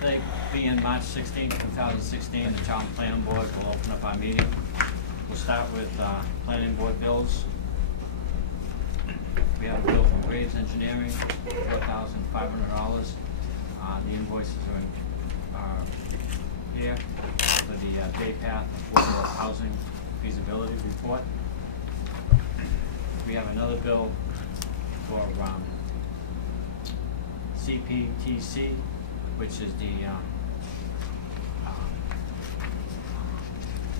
Today being March 16, 2016, the Town Planning Board will open up our meeting. We'll start with planning board bills. We have a bill from Graves Engineering, $4,500. The invoices are here for the Bay Path Affordable Housing Feasibility Report. We have another bill for CPTC, which is the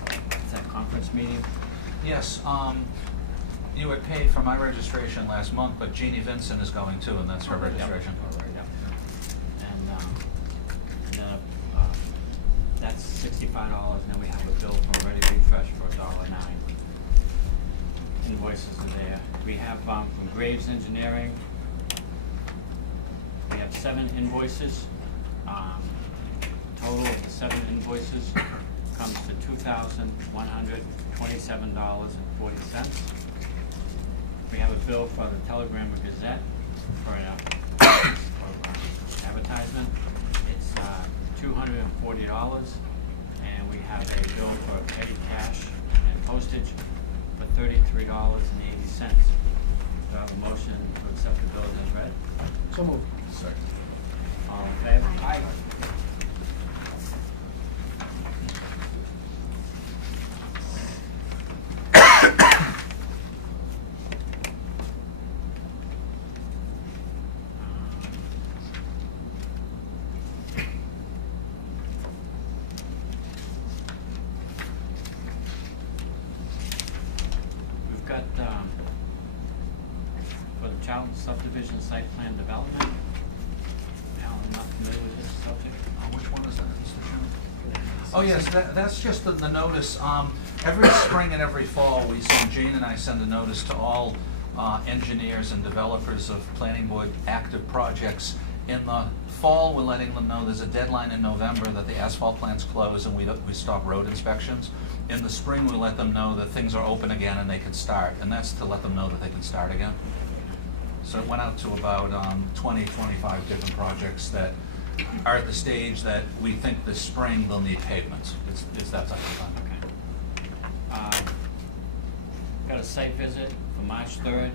what's that conference meeting? Yes, you had paid for my registration last month, but Jeannie Vincent is going too, and that's her registration. All right, and then that's $65, and then we have a bill from Ready Refresh for $1.09. Invoices are there. We have from Graves Engineering, we have 7 invoices. Total of the 7 invoices comes to $2,127.40. We have a bill for the Telegram Gazette for advertisement. It's $240, and we have a bill for petty cash and postage for $33.80. Do I have a motion to accept the bills as read? So moved. Second. All in favor? Aye. We've got, for the Child Subdivision Site Plan Development. Now, I'm not familiar with this subject. Which one is that, Mr. Chairman? Oh, yes, that's just the notice. Every spring and every fall, Jane and I send a notice to all engineers and developers of planning board active projects. In the fall, we're letting them know there's a deadline in November that the asphalt plants close and we stop road inspections. In the spring, we let them know that things are open again and they can start, and that's to let them know that they can start again. So it went out to about 20, 25 different projects that are at the stage that we think this spring they'll need pavements. It's that type of time. Okay. Got a site visit for March 3rd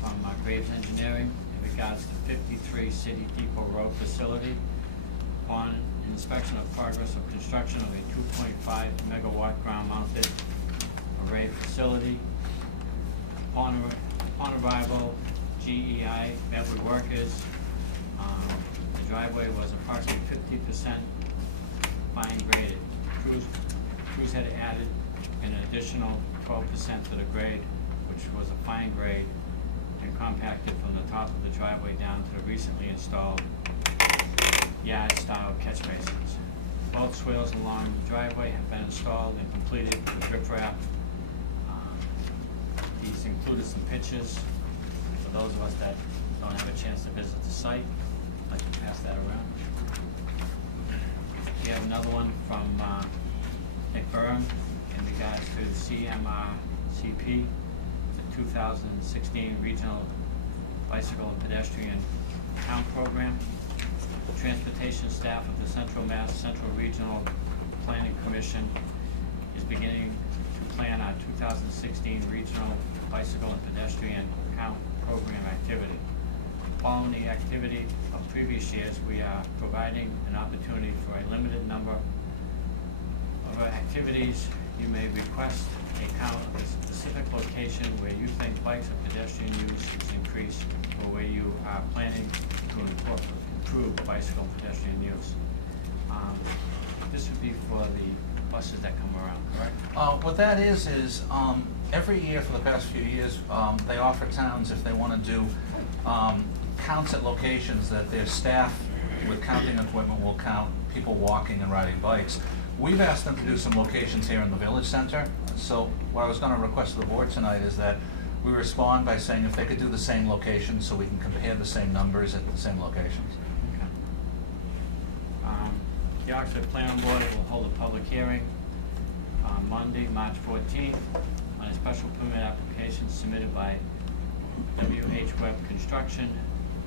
from Graves Engineering in regards to 53 City Depot Road facility. Upon inspection of progress of construction of a 2.5 megawatt ground-mounted array facility. Upon arrival, GEI met with workers. The driveway was approximately 50% fine graded. Crews had added an additional 12% to the grade, which was a fine grade, and compacted from the top of the driveway down to the recently installed yard-style catch basins. Both swales along the driveway have been installed and completed with riprap. These included some pictures. For those of us that don't have a chance to visit the site, I'd like to pass that around. We have another one from Nick Burham in regards to the CMRCP, the 2016 Regional Bicycle and Pedestrian Count Program. The transportation staff of the Central Mass Central Regional Planning Commission is beginning to plan our 2016 Regional Bicycle and Pedestrian Count Program activity. Following the activity of previous years, we are providing an opportunity for a limited number of activities. You may request a count of a specific location where you think bikes and pedestrian use is increased, or where you are planning to improve bicycle and pedestrian use. This would be for the buses that come around, correct? What that is every year for the past few years, they offer towns, if they want to do counts at locations, that their staff with counting equipment will count people walking and riding bikes. We've asked them to do some locations here in the village center. So what I was going to request of the board tonight is that we respond by saying if they could do the same location so we can compare the same numbers at the same locations. Okay. The Oxford Planning Board will hold a public hearing on Monday, March 14th, on a special permit application submitted by WH Webb Construction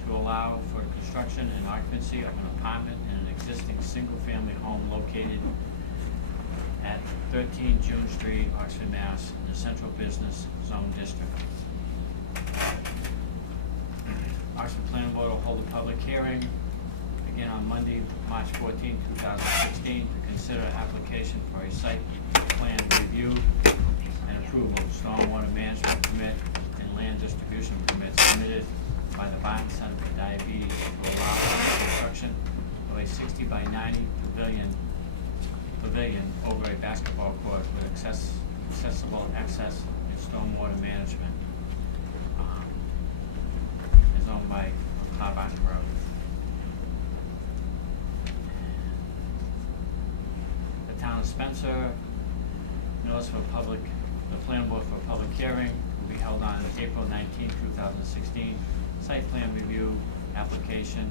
to to allow for the construction and occupancy of an apartment in an existing single-family home located at 13 June Street, Oxford, Mass., in the Central Business Zone District. Oxford Planning Board will hold a public hearing again on Monday, March 14, 2016, to consider application for a site plan review and approval of stormwater management permit and land distribution permit submitted by the Barton Center for Diabetes to allow for the construction of a 60 by 90 pavilion over a basketball court with accessible access and stormwater management. Is owned by Barton Road. The town of Spencer notice for the planning board for a public hearing will be held on April 19, 2016. Site plan review application.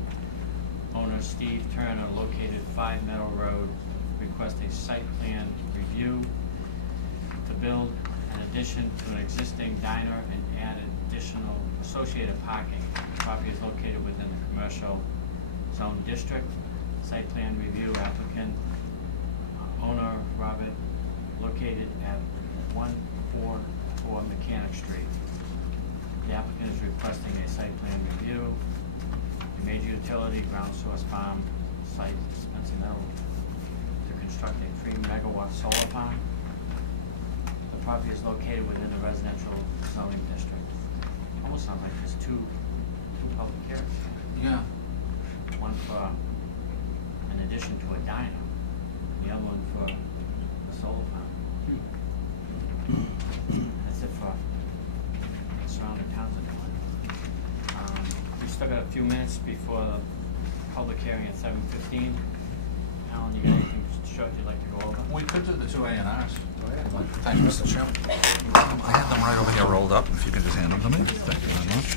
Owner Steve Turner, located 5 Meadow Road, request a site plan review to build an addition to an existing diner and add additional associated parking. The property is located within the commercial zone district. Site plan review applicant, owner Robert, located at 144 Mechanic Street. The applicant is requesting a site plan review. A major utility, ground source farm site, Spencer Meadow, to construct a 3 megawatt solar farm. The property is located within the residential zoning district. Almost sounds like there's two public hearings. Yeah. One for an addition to a diner, the other one for a solar farm. That's it for the surrounding towns are doing. We still got a few minutes before the public hearing at 7:15. Alan, you got anything short you'd like to go over? We could do the 2 A&Rs. Thank you, Mr. Chairman. I have them right over here rolled up, if you could just hand them to me. Thank you very much.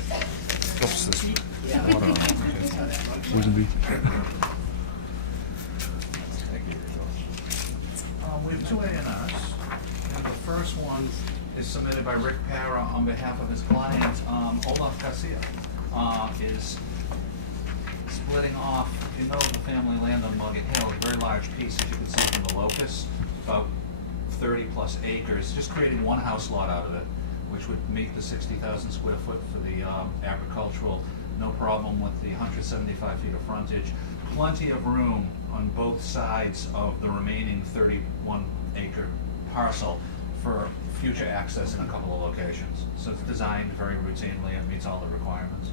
Oops, there's water on it. Okay. We have 2 A&Rs, and the first one is submitted by Rick Para on behalf of his client, Olaf Garcia. Is splitting off, you know, the family land on Mugget Hill, a very large piece, as you can see from the locus, about 30 plus acres, just creating one house lot out of it, which would meet the 60,000 square foot for the agricultural, no problem with the 175 feet of frontage, plenty of room on both sides of the remaining 31 acre parcel for future access in a couple of locations. So it's designed very routinely and meets all the requirements.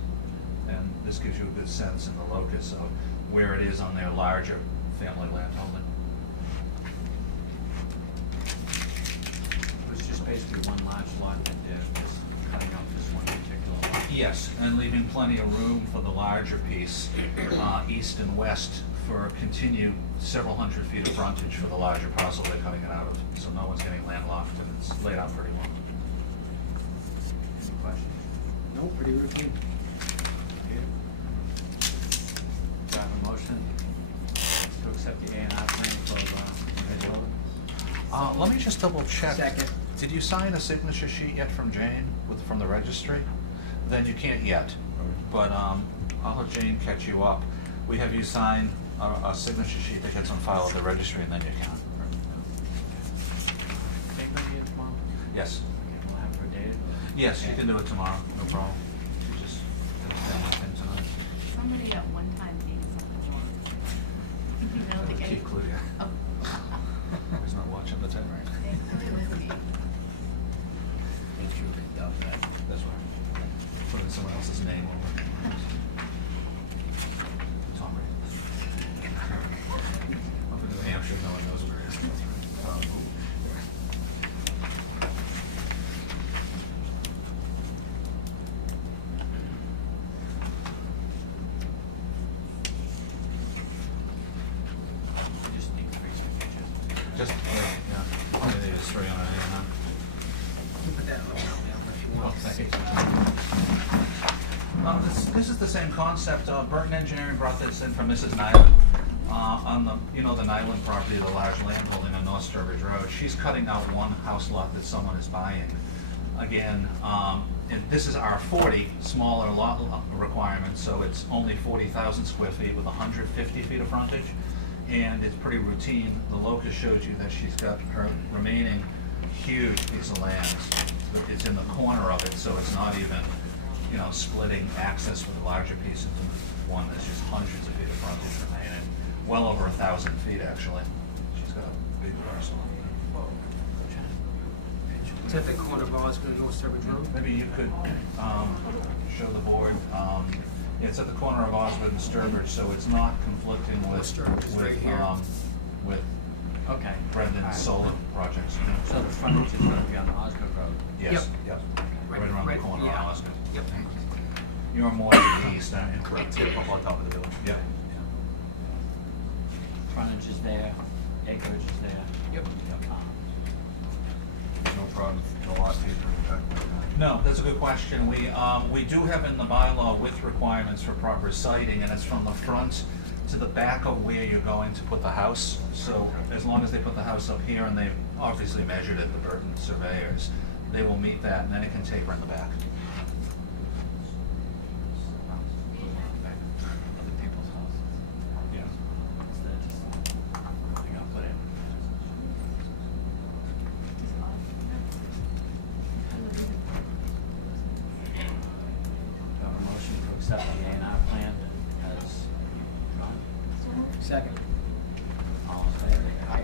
And this gives you a good sense in the locus of where it is on their larger family land holding. It was just basically one large lot that they're just cutting out this one particular lot. Yes, and leaving plenty of room for the larger piece, east and west, for continued several hundred feet of frontage for the larger parcel they're cutting it out of. So no one's getting landlocked, and it's laid out pretty well. Any questions? No, pretty routine. Do I have a motion to accept the A&R plan for Let me just double check. Second. Did you sign a signature sheet yet from Jane from the registry? Then you can't yet, but I'll have Jane catch you up. We have you sign a signature sheet that gets on file at the registry, and then you can. Take ready yet tomorrow? Yes. Okay, we'll have her dated. Yes, you can do it tomorrow, no problem. You just gotta stay on my pen tonight. Somebody at one time did something wrong. I don't think Keep Cludia. Oh. He's not watching the tape. It was me. Make sure we dump that. That's right. Put in someone else's name over it. Tom Brady. Up in New Hampshire, no one knows where it is. We just need 3 signatures. Just, yeah, all you need is 3 on it, yeah. You put that on the mail if you Oh, want. thank you. This is the same concept. Burton Engineering brought this in from Mrs. Nyland. On the, the Nyland property, the large landholding on North Sturbridge Road. She's cutting out one house lot that someone is buying. Again, and this is R40, smaller lot requirement, so it's only 40,000 square feet with 150 feet of frontage. And it's pretty routine. The locus shows you that she's got her remaining huge piece of land. It's in the corner of it, so it's not even, splitting access with a larger piece into one. There's just hundreds of feet of frontage remaining, well over 1,000 feet actually. She's got a big parcel. It's at the corner of Osgood and North Sturbridge Road. Maybe you could show the board. Yeah, it's at the corner of Osgood and Sturbridge, so it's not conflicting with Sturbridge is right here. with Okay. Brendan's solar projects. So the frontage is gonna be on Osgood Road. Yes, yep. Right around the corner of yeah. Osgood. Yep. You're more to the east, aren't you? Correct. Up on top of the village. Yep. Frontage is there, acreage is there. Yep. No problem, the lot fees are back like that. No, that's a good question. We do have in the bylaw with requirements for proper siting, and it's from the front to the back of where you're going to put the house. So as long as they put the house up here, and they've obviously measured it, the Burton surveyors, they will meet that, and then it can taper in the back. Other people's houses. Yeah. Instead of just, I gotta put it. Do I have a motion to accept the A&R plan as drawn? Second. All in favor? Aye.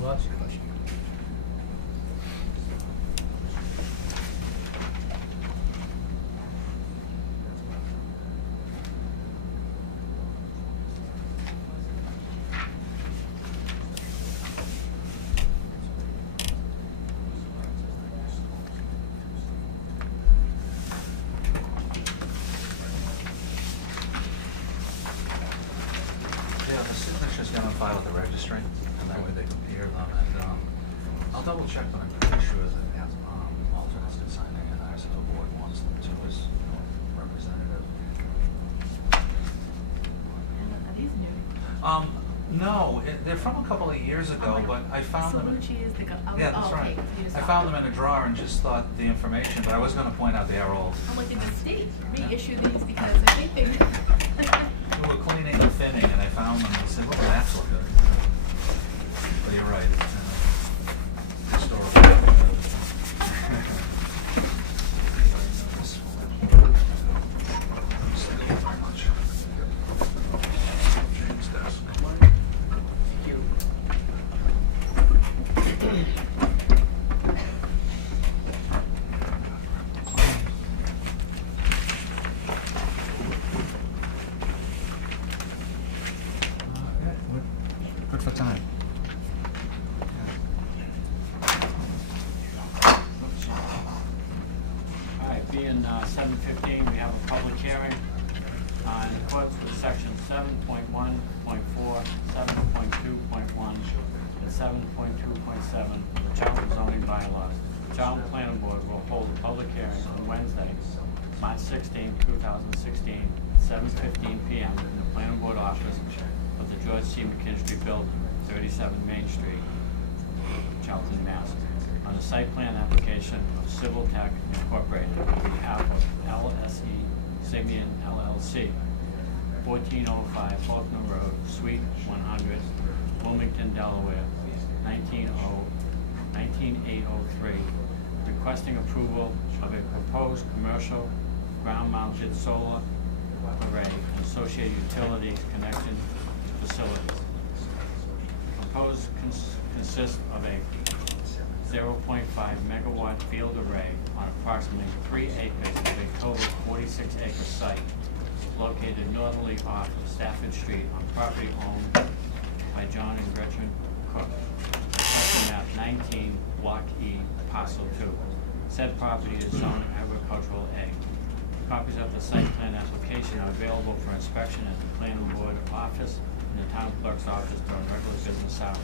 Lots of questions. Yeah, the signature's gonna file with the registry, and that way they compare them, and, I'll double check, but I'm pretty sure that, alternates to sign A&Rs if the board wants them to as representative. And are these new? No, they're from a couple of years ago, Oh, but I found them. Salucci is the, Yeah, that's right. okay, you just I saw found it. them in a drawer and just thought the information, but I was gonna point out they are old. I'm like, did the state Yeah. reissue these because I think they. We were cleaning and thinning, and I found them, and I said, "Oh, that's what good." But you're right, it's historical. Thank you very much. James desk. Thank you. Good for time. All right, being 7:15, we have a public hearing in accordance with section 7.1.4, 7.2.1, and 7.2.7 of the Charlton zoning bylaws. The Charlton Planning Board will hold a public hearing on Wednesday, March 16, 2016, 7:15 p.m. in the Planning Board office of the George C. McKinstry Building, 37 Main Street, Charlton, Mass. On the site plan application of Civil Tech Incorporated on behalf of LSE Signian LLC, 1405 Faulkner Road, Suite 100, Wilmington, Delaware, 19803, requesting approval of a proposed commercial ground-mounted solar array and associated utilities connection facilities. Proposed consists of a 0.5 megawatt field array on approximately 3 acres of a total 46-acre site located northerly off of Stafford Street on property owned by John and Gretchen Cook, assessing map 19, Block E, Parcel 2. Said property is zoned agricultural A. Copies of the site plan application are available for inspection at the planning board office and the town clerk's office during regular business hours.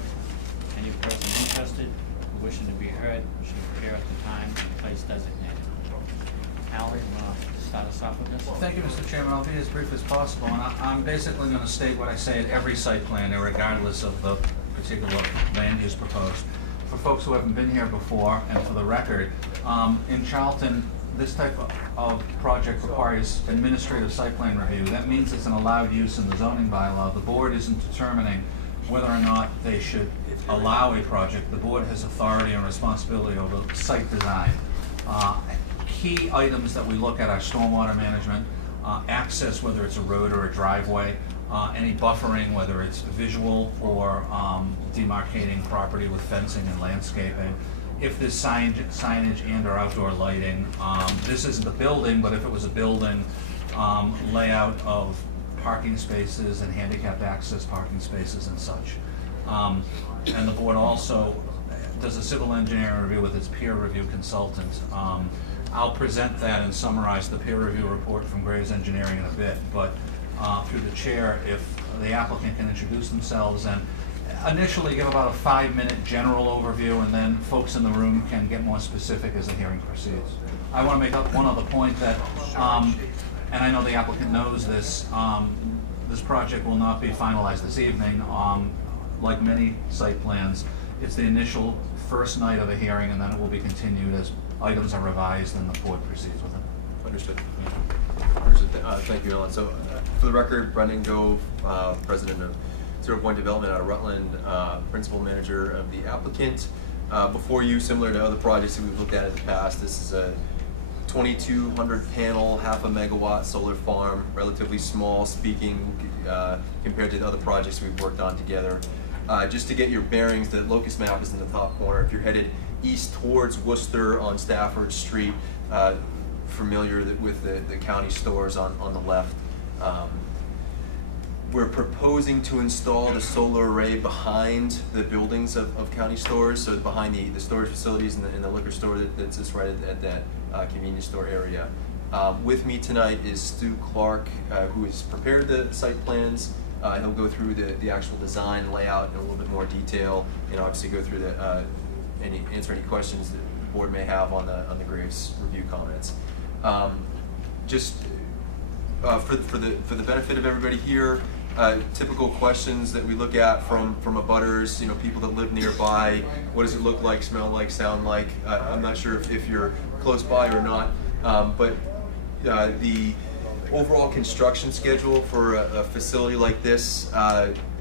Any person interested or wishing to be heard should appear at the time and place designated. Ally, start us off with this? Thank you, Mr. Chairman. I'll be as brief as possible, and I'm basically going to state what I say at every site plan, regardless of the particular land use proposed. For folks who haven't been here before, and for the record, in Charlton, this type of project requires administrative site plan review. That means it's an allowed use in the zoning bylaw. The board isn't determining whether or not they should allow a project. The board has authority and responsibility over site design. Key items that we look at are stormwater management, access, whether it's a road or a driveway, any buffering, whether it's visual or demarcating property with fencing and landscaping. If there's signage and or outdoor lighting, this isn't a building, but if it was a building, layout of parking spaces and handicapped access parking spaces and such. And the board also does a civil engineering review with its peer review consultant. I'll present that and summarize the peer review report from Graves Engineering in a bit, but through the chair, if the applicant can introduce themselves and initially give about a 5-minute general overview, and then folks in the room can get more specific as the hearing proceeds. I want to make up one other point that, and I know the applicant knows this, this project will not be finalized this evening. Like many site plans, it's the initial first night of a hearing, and then it will be continued as items are revised and the board proceeds with it. Understood. Understood. Thank you, Ellen. So, for the record, Brendan Gove, president of 0 Point Development out of Rutland, principal manager of the applicant. Before you, similar to other projects that we've looked at in the past, this is a 2,200 panel, half a megawatt solar farm, relatively small speaking compared to the other projects we've worked on together. Just to get your bearings, the locus map is in the top corner. If you're headed east towards Worcester on Stafford Street, familiar with the county stores on the left. We're proposing to install the solar array behind the buildings of county stores, so behind the storage facilities and the liquor store that's just right at that convenience store area. With me tonight is Stu Clark, who has prepared the site plans. He'll go through the actual design layout in a little bit more detail, and obviously go through answer any questions that the board may have on the Graves review comments. Just for the benefit of everybody here, typical questions that we look at from abutters, people that live nearby. What does it look like, smell like, sound like? I'm not sure if you're close by or not, but the overall construction schedule for a facility like this,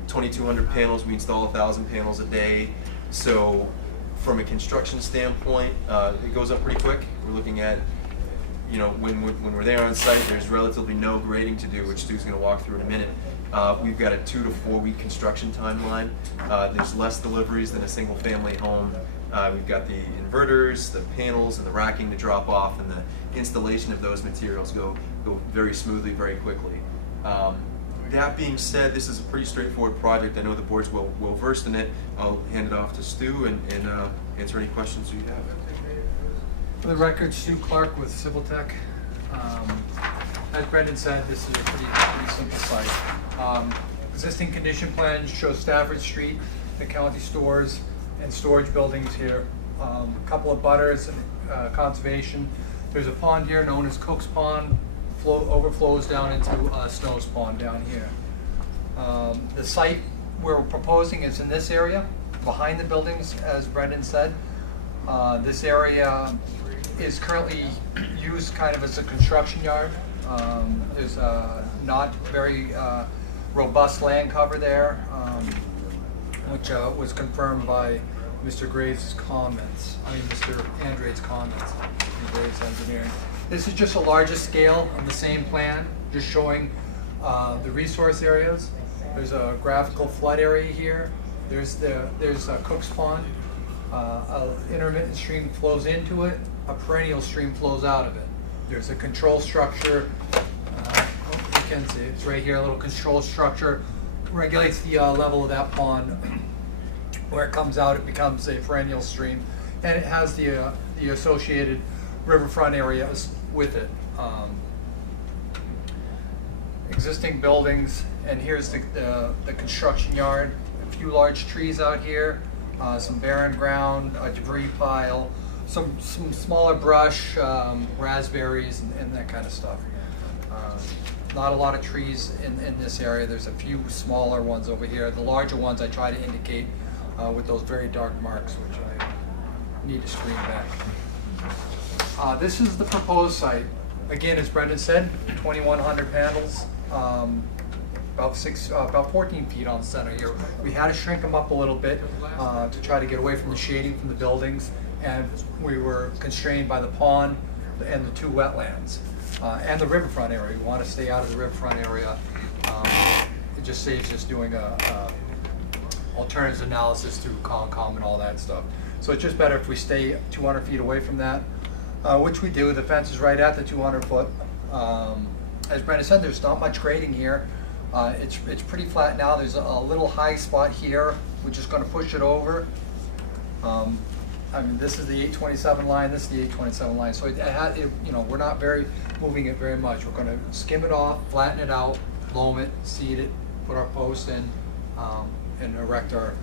2,200 panels, we install 1,000 panels a day. So from a construction standpoint, it goes up pretty quick. We're looking at, when we're there on site, there's relatively no grading to do, which Stu's going to walk through in a minute. We've got a 2 to 4 week construction timeline. There's less deliveries than a single family home. We've got the inverters, the panels, and the racking to drop off, and the installation of those materials go very smoothly, very quickly. That being said, this is a pretty straightforward project. I know the board's well versed in it. I'll hand it off to Stu and answer any questions you have. For the record, Stu Clark with Civil Tech. As Brendan said, this is a pretty simple site. Existing condition plan shows Stafford Street, the county stores, and storage buildings here. A couple of butters and conservation. There's a pond here known as Cook's Pond. Overflows down into Snow's Pond down here. The site we're proposing is in this area, behind the buildings, as Brendan said. This area is currently used kind of as a construction yard. There's not very robust land cover there, which was confirmed by Mr. Graves' comments. Mr. Andrade's comments in Graves Engineering. This is just a larger scale on the same plan, just showing the resource areas. There's a graphical flood area here. There's Cook's Pond. An intermittent stream flows into it. A perennial stream flows out of it. There's a control structure. You can see it's right here. A little control structure regulates the level of that pond. Where it comes out, it becomes a perennial stream, and it has the associated riverfront areas with it. Existing buildings, and here's the construction yard. A few large trees out here, some barren ground, a debris pile, some smaller brush, raspberries and that kind of stuff. Not a lot of trees in this area. There's a few smaller ones over here. The larger ones I try to indicate with those very dark marks, which I need to screen back. This is the proposed site. Again, as Brendan said, 2,100 panels, about 14 feet on the center here. We had to shrink them up a little bit to try to get away from the shading from the buildings, and we were constrained by the pond and the 2 wetlands and the riverfront area. We want to stay out of the riverfront area. It just saves us doing a alternatives analysis through Concom and all that stuff. So it's just better if we stay 200 feet away from that, which we do. The fence is right at the 200 foot. As Brenda said, there's not much grading here. It's pretty flat now. There's a little high spot here. We're just going to push it over. I mean, this is the 827 line. This is the 827 line. So we're not moving it very much. We're going to skim it off, flatten it out, loam it, seed it, put our posts in, and erect our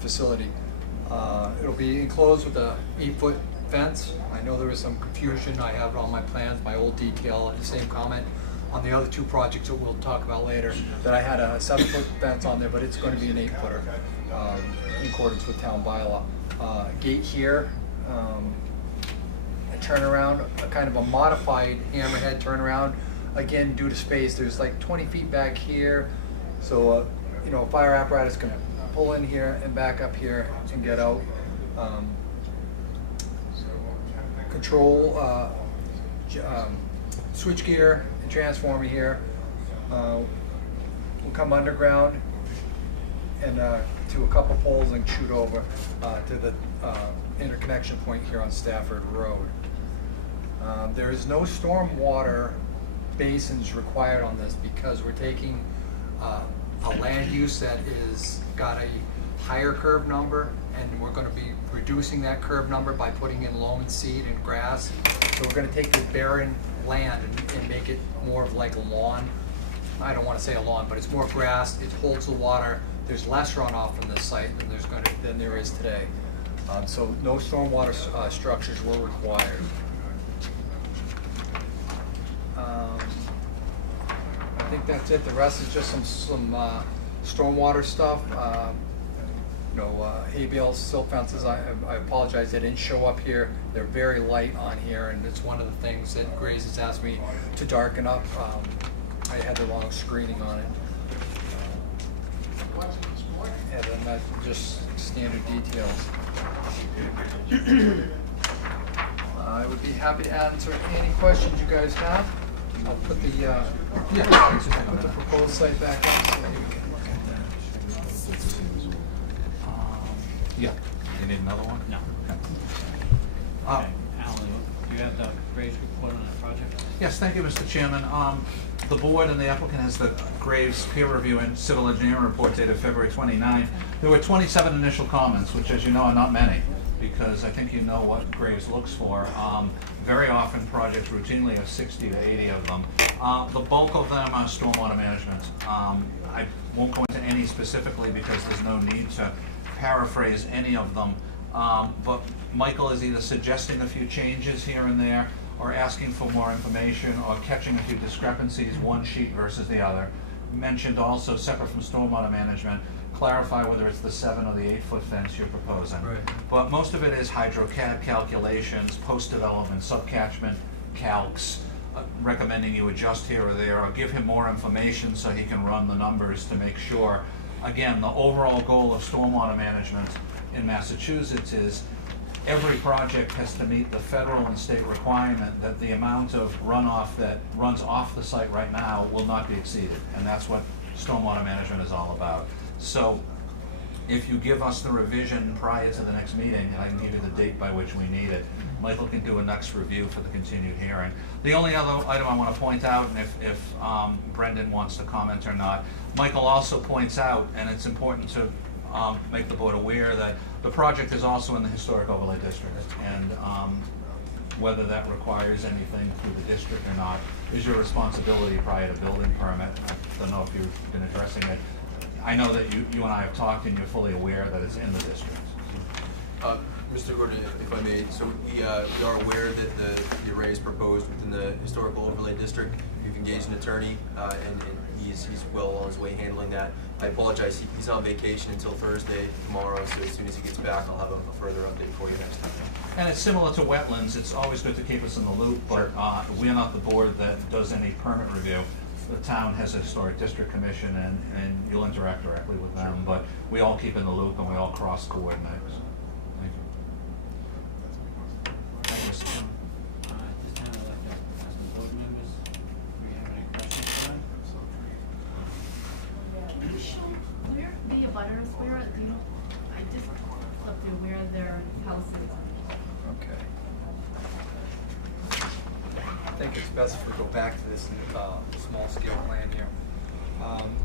facility. It'll be enclosed with a 8-foot fence. I know there was some confusion. I have it on my plans, my old detail, the same comment on the other 2 projects that we'll talk about later, that I had a 7-foot fence on there, but it's going to be an 8-footer in accordance with town bylaw. Gate here, a turnaround, a kind of a modified hammerhead turnaround. Again, due to space, there's like 20 feet back here, so a fire apparatus can pull in here and back up here and get out. Control switch gear and transformer here. We'll come underground and to a couple poles and shoot over to the interconnection point here on Stafford Road. There is no storm water basins required on this because we're taking a land use that is got a higher curb number, and we're going to be reducing that curb number by putting in loam and seed and grass. So we're going to take this barren land and make it more of like a lawn. I don't want to say a lawn, but it's more grass. It holds the water. There's less runoff from this site than there is today. So no stormwater structures were required. I think that's it. The rest is just some stormwater stuff. Hay bales, silt fences. I apologize, they didn't show up here. They're very light on here, and it's one of the things that Grace has asked me to darken up. I had the wrong screening on it. And then that's just standard details. I would be happy to answer any questions you guys have. I'll put the put the proposed site back up so that you can look at that. Yeah. You need another one? No. Okay. Okay, Alan, do you have the Graves report on the project? Yes, thank you, Mr. Chairman. The board and the applicant has the Graves peer review and civil engineering report dated February 29th. There were 27 initial comments, which, as you know, are not many, because I think you know what Graves looks for. Very often projects routinely have 60 to 80 of them. The bulk of them are stormwater management. I won't go into any specifically because there's no need to paraphrase any of them. But Michael is either suggesting a few changes here and there, or asking for more information, or catching a few discrepancies, one sheet versus the other. Mentioned also, separate from stormwater management, clarify whether it's the 7 or the 8-foot fence you're proposing. Right. But most of it is HydroCAD calculations, post-development, subcatchment calcs, recommending you adjust here or there, or give him more information so he can run the numbers to make sure. Again, the overall goal of stormwater management in Massachusetts is every project has to meet the federal and state requirement that the amount of runoff that runs off the site right now will not be exceeded. And that's what stormwater management is all about. So if you give us the revision prior to the next meeting, and I can give you the date by which we need it, Michael can do a next review for the continued hearing. The only other item I want to point out, and if Brendan wants to comment or not, Michael also points out, and it's important to make the board aware, that the project is also in the historic overlay district, and whether that requires anything through the district or not is your responsibility prior to building permit. I don't know if you've been addressing it. I know that you and I have talked and you're fully aware that it's in the district. Mr. Gordon, if I may, so we are aware that the array is proposed within the historical overlay district. We've engaged an attorney, and he's well on his way handling that. I apologize, he's on vacation until Thursday tomorrow, so as soon as he gets back, I'll have a further update for you next time. And it's similar to wetlands, it's always good to keep us in the loop, but we are not the board that does any permit review. The town has a historic district commission, and you'll interact directly with them, but we all keep in the loop and we all cross-coordinate. So, thank you. Thank you, Mr. Chairman. At this time, I'd like to ask the board members, do we have any questions for them? Can you show where the abutters, where, you know, I just looked there where their house is. Okay. I think it's best if we go back to this small scale plan here.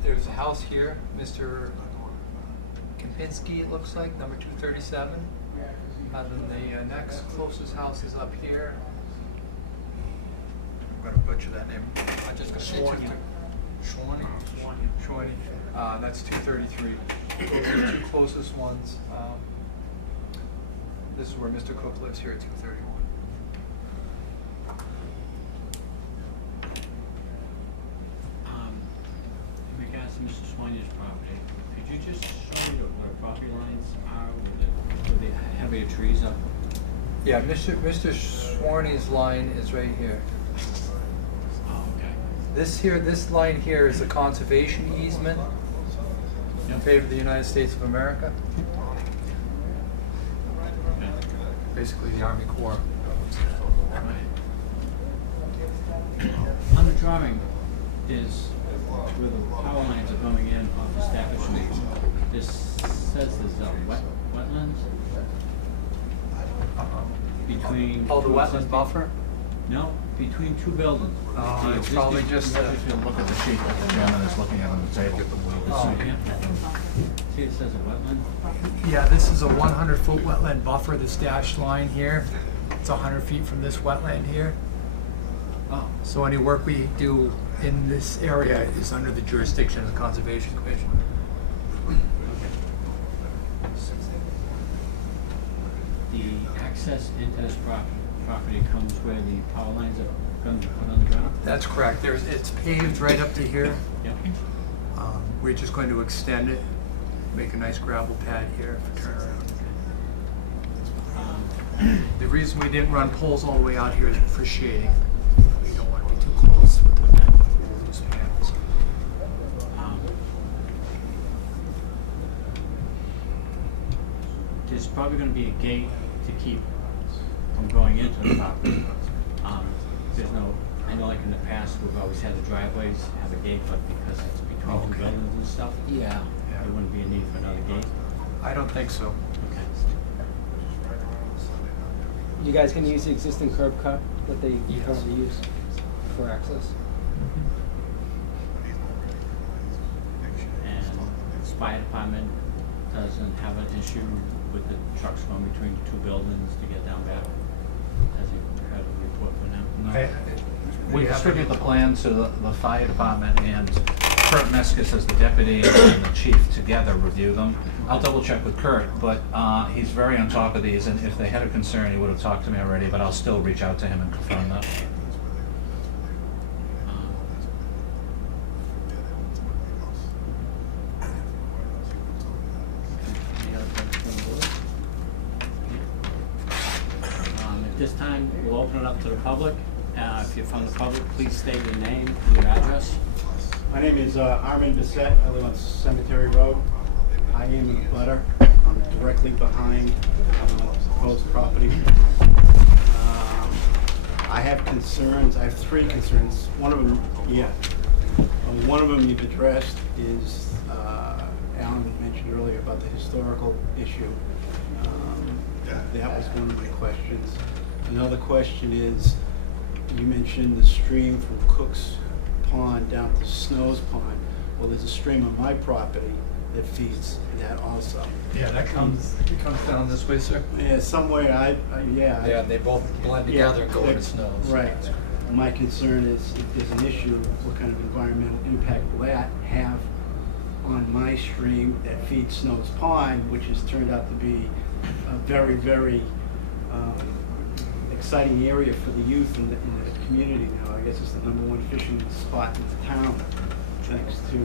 There's a house here, Mr. Kempinski, it looks like, number 237. And then the next closest house is up here. I'm gonna butcher that name. I'm just gonna say Schwani. That's 233. Those are the two closest ones. This is where Mr. Cook lives here at 231. In regards to Mr. Swanier's property, could you just show me where property lines are with the heavier trees up? Yeah, Mr. Schwani's line is right here. Oh, okay. This line here is a conservation easement in Yep. favor of the United States of America, Okay. basically the Army Corps. On the drawing, there's where the power lines are going in off the Stafford Street. This says there's wetlands between. Oh, the two wetland existing- buffer? No, between two buildings. Oh, The it's probably existing- just If you look at the sheet that the chairman is looking at on the table. Oh. Yeah. See, it says a wetland. Yeah, this is a 100-foot wetland buffer, this dashed line here. It's 100 feet from this wetland here. Oh, So any work we do in this area is under the jurisdiction of the Conservation Commission. the access into this property comes where the power lines are going to be put on the ground? That's correct. It's paved right up to here. Yep. We're just going to extend it, make a nice gravel pad here for turnaround. The reason we didn't run poles all the way out here is for shading. We don't want to be too close with the loose panels. There's probably gonna be a gate to keep from going into the property. There's no, I know like in the past, we've always had the driveways have a gate, but because it's between two Okay. buildings and stuff, Yeah. there wouldn't be a need for another gate. I don't think so. Okay. You guys can use the existing curb cut that they currently use for access? And the fire department doesn't have an issue with the trucks going between the two buildings to get down back? Has he had a report for now? No. We distribute the plan to the fire department, and Kurt Meskis as the deputy and the chief together review them. I'll double check with Kurt, but he's very on top of these, and if they had a concern, he would have talked to me already, but I'll still reach out to him and confirm that. Any other questions from the board? At this time, we'll open it up to the public. If you're from the public, please state your name and your address. My name is Armin Bissett. I live on Cemetery Road. I am in the butter. I'm directly behind proposed property. I have concerns. I have three concerns. One of them, one of them you've addressed is Alan mentioned earlier about the historical issue. That was one of my questions. Another question is, you mentioned the stream from Cook's Pond down to Snow's Pond. Well, there's a stream on my property that feeds that also. Yeah, it comes down this way, sir. Yeah, somewhere Yeah, they both blend together and go into Snows. Right. My concern is if there's an issue, what kind of environmental impact will that have on my stream that feeds Snow's Pond, which has turned out to be a very, very exciting area for the youth in the community now. I guess it's the #1 fishing spot in the town, thanks to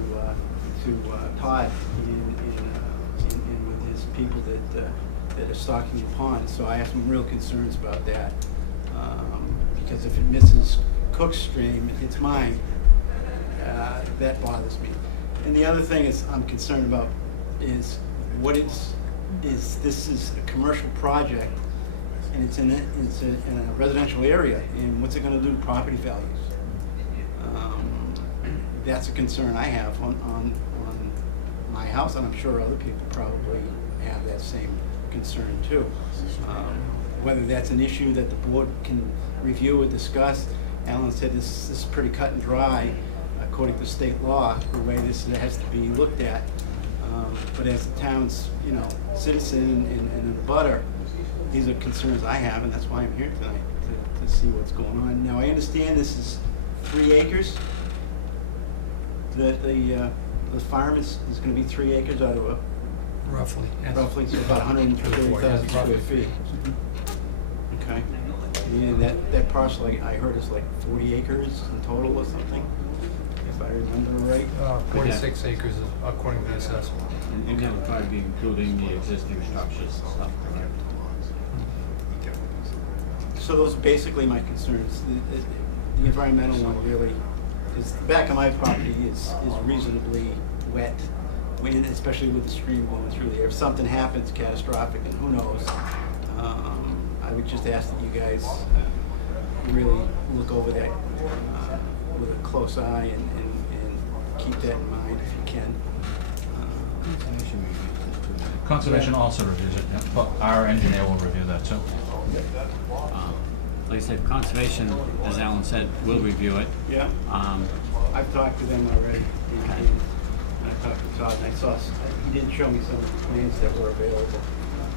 Todd and with his people that are stocking the pond. So I have some real concerns about that, because if it misses Cook's stream, it hits mine. That bothers me. And the other thing is I'm concerned about is this is a commercial project, and it's in a residential area, and what's it going to do to property values? That's a concern I have on my house, and I'm sure other people probably have that same concern too. Whether that's an issue that the board can review or discuss. Alan said this is pretty cut and dry according to state law, the way this has to be looked at. But as the town's, citizen and a butter, these are concerns I have, and that's why I'm here tonight, to see what's going on. Now, I understand this is 3 acres. The farm is going to be 3 acres out of Roughly, yes. roughly, so about 130,000 square feet. Okay. And that parcel, I heard, is like 40 acres in total or something, if I remember right. 46 acres according to the assessment. And that would probably be including the existing structures and stuff, correct? So those are basically my concerns. The environmental one really is, the back of my property is reasonably wet, especially with the stream going through there. If something happens catastrophic, and who knows, I would just ask that you guys really look over that with a close eye and keep that in mind if you can. Conservation also reviews it, yeah, but our engineer will review that too. Like I said, conservation, as Alan said, will review it. Yeah. I've talked to them already. And I talked to Todd, and I saw, he did show me some of the plans that were available.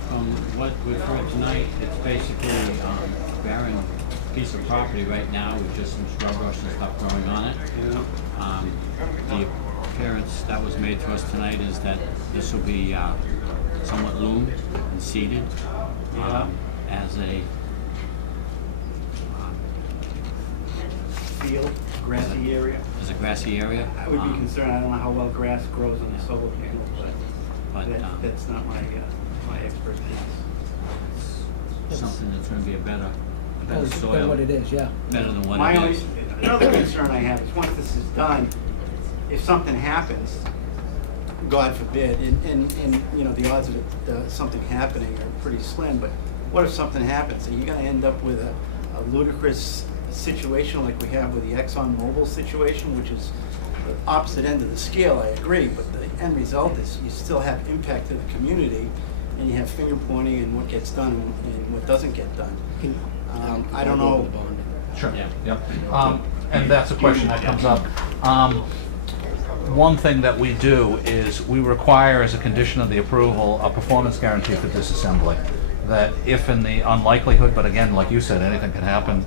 From what we've heard tonight, it's basically a barren piece of property right now with just some scrub brush and stuff growing on it. Yeah. The appearance that was made to us tonight is that this will be somewhat loomed and seeded as a Field, grassy area. grassy area. I would be concerned, I don't know how well grass grows on the solar panel, But that's not my expertise. something that's going to be a better Than soil, what it is, yeah. better than what My it only, is. another concern I have is once this is done, if something happens, God forbid, and the odds of something happening are pretty slim, but what if something happens? Are you gonna end up with a ludicrous situation like we have with the ExxonMobil situation, which is the opposite end of the scale, I agree, but the end result is you still have impact to the community, and you have finger pointing and what gets done and what doesn't get done. I don't know. Sure, Yeah. yep. And that's a question that comes up. One thing that we do is we require as a condition of the approval a performance guarantee for disassembly. That if in the unlikelihood, but again, like you said, anything can happen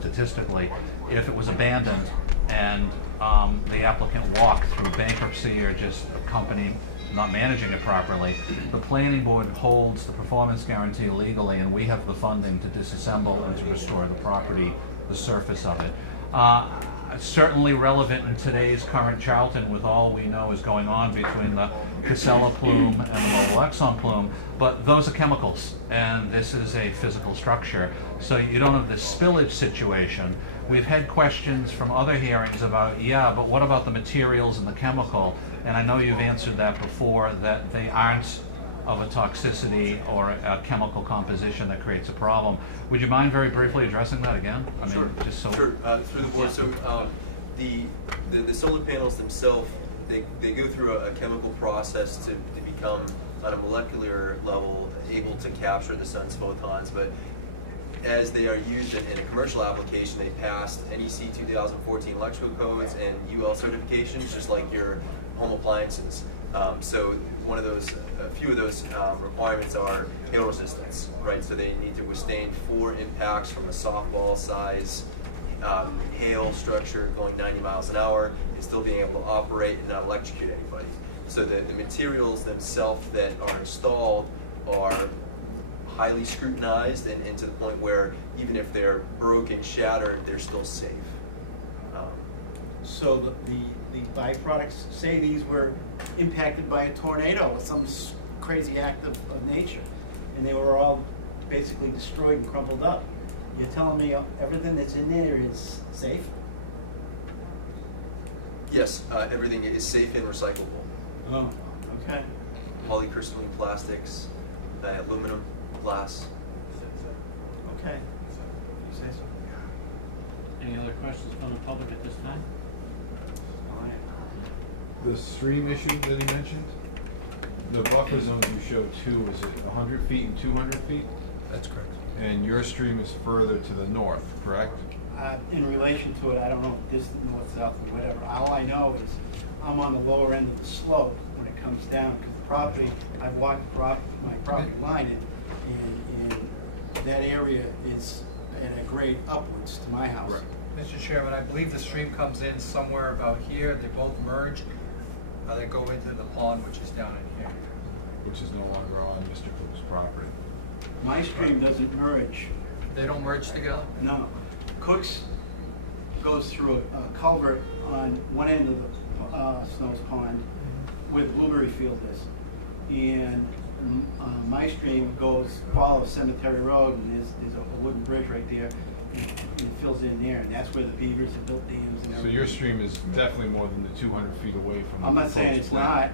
statistically, if it was abandoned and the applicant walked through bankruptcy or just a company not managing it properly, the planning board holds the performance guarantee legally, and we have the funding to disassemble and to restore the property, the surface of it. Certainly relevant in today's current Charlton with all we know is going on between the Casella plume and the Mobile Exxon plume, but those are chemicals and this is a physical structure. So you don't have this spillage situation. We've had questions from other hearings about, yeah, but what about the materials and the chemical? And I know you've answered that before, that they aren't of a toxicity or a chemical composition that creates a problem. Would you mind very briefly addressing that again? I mean, Sure. just so. Sure. Through the board. So the solar panels themselves, they go through a chemical process to become, on a molecular level, able to capture the sun's photons. But as they are used in a commercial application, they passed NEC 2014 electrical codes and UL certifications, just like your home appliances. So a few of those requirements are hail resistance, right? So they need to withstand 4 impacts from a softball size hail structure going 90 miles an hour and still being able to operate and not electrocute anybody. So the materials themselves that are installed are highly scrutinized and to the point where even if they're broken, shattered, they're still safe. So the byproducts, say these were impacted by a tornado or some crazy act of nature, and they were all basically destroyed and crumpled up. You're telling me everything that's in there is safe? Yes, everything is safe and recyclable. Oh, okay. Polycrystalline plastics, aluminum, glass. Okay. You say so? Any other questions from the public at this time? The stream issue that he mentioned, the buffer zones you showed too, is it 100 feet and 200 feet? That's correct. And your stream is further to the north, correct? In relation to it, I don't know if this is north, south, or whatever. All I know is I'm on the lower end of the slope when it comes down, because the property, I walked my property line, and that area is at a grade upwards to my house. Right. Mr. Chairman, I believe the stream comes in somewhere about here, they both merge, they go into the pond, which is down in here. Which is no longer on Mr. Cook's property. My stream doesn't merge. They don't merge together? No. Cook's goes through a culvert on one end of the Snow's Pond where the blueberry field is. And my stream follows Cemetery Road, and there's a wooden bridge right there, and it fills in there, and that's where the beavers have built dams and So everything. your stream is definitely more than the 200 feet away from the I'm not saying proposed it's plan.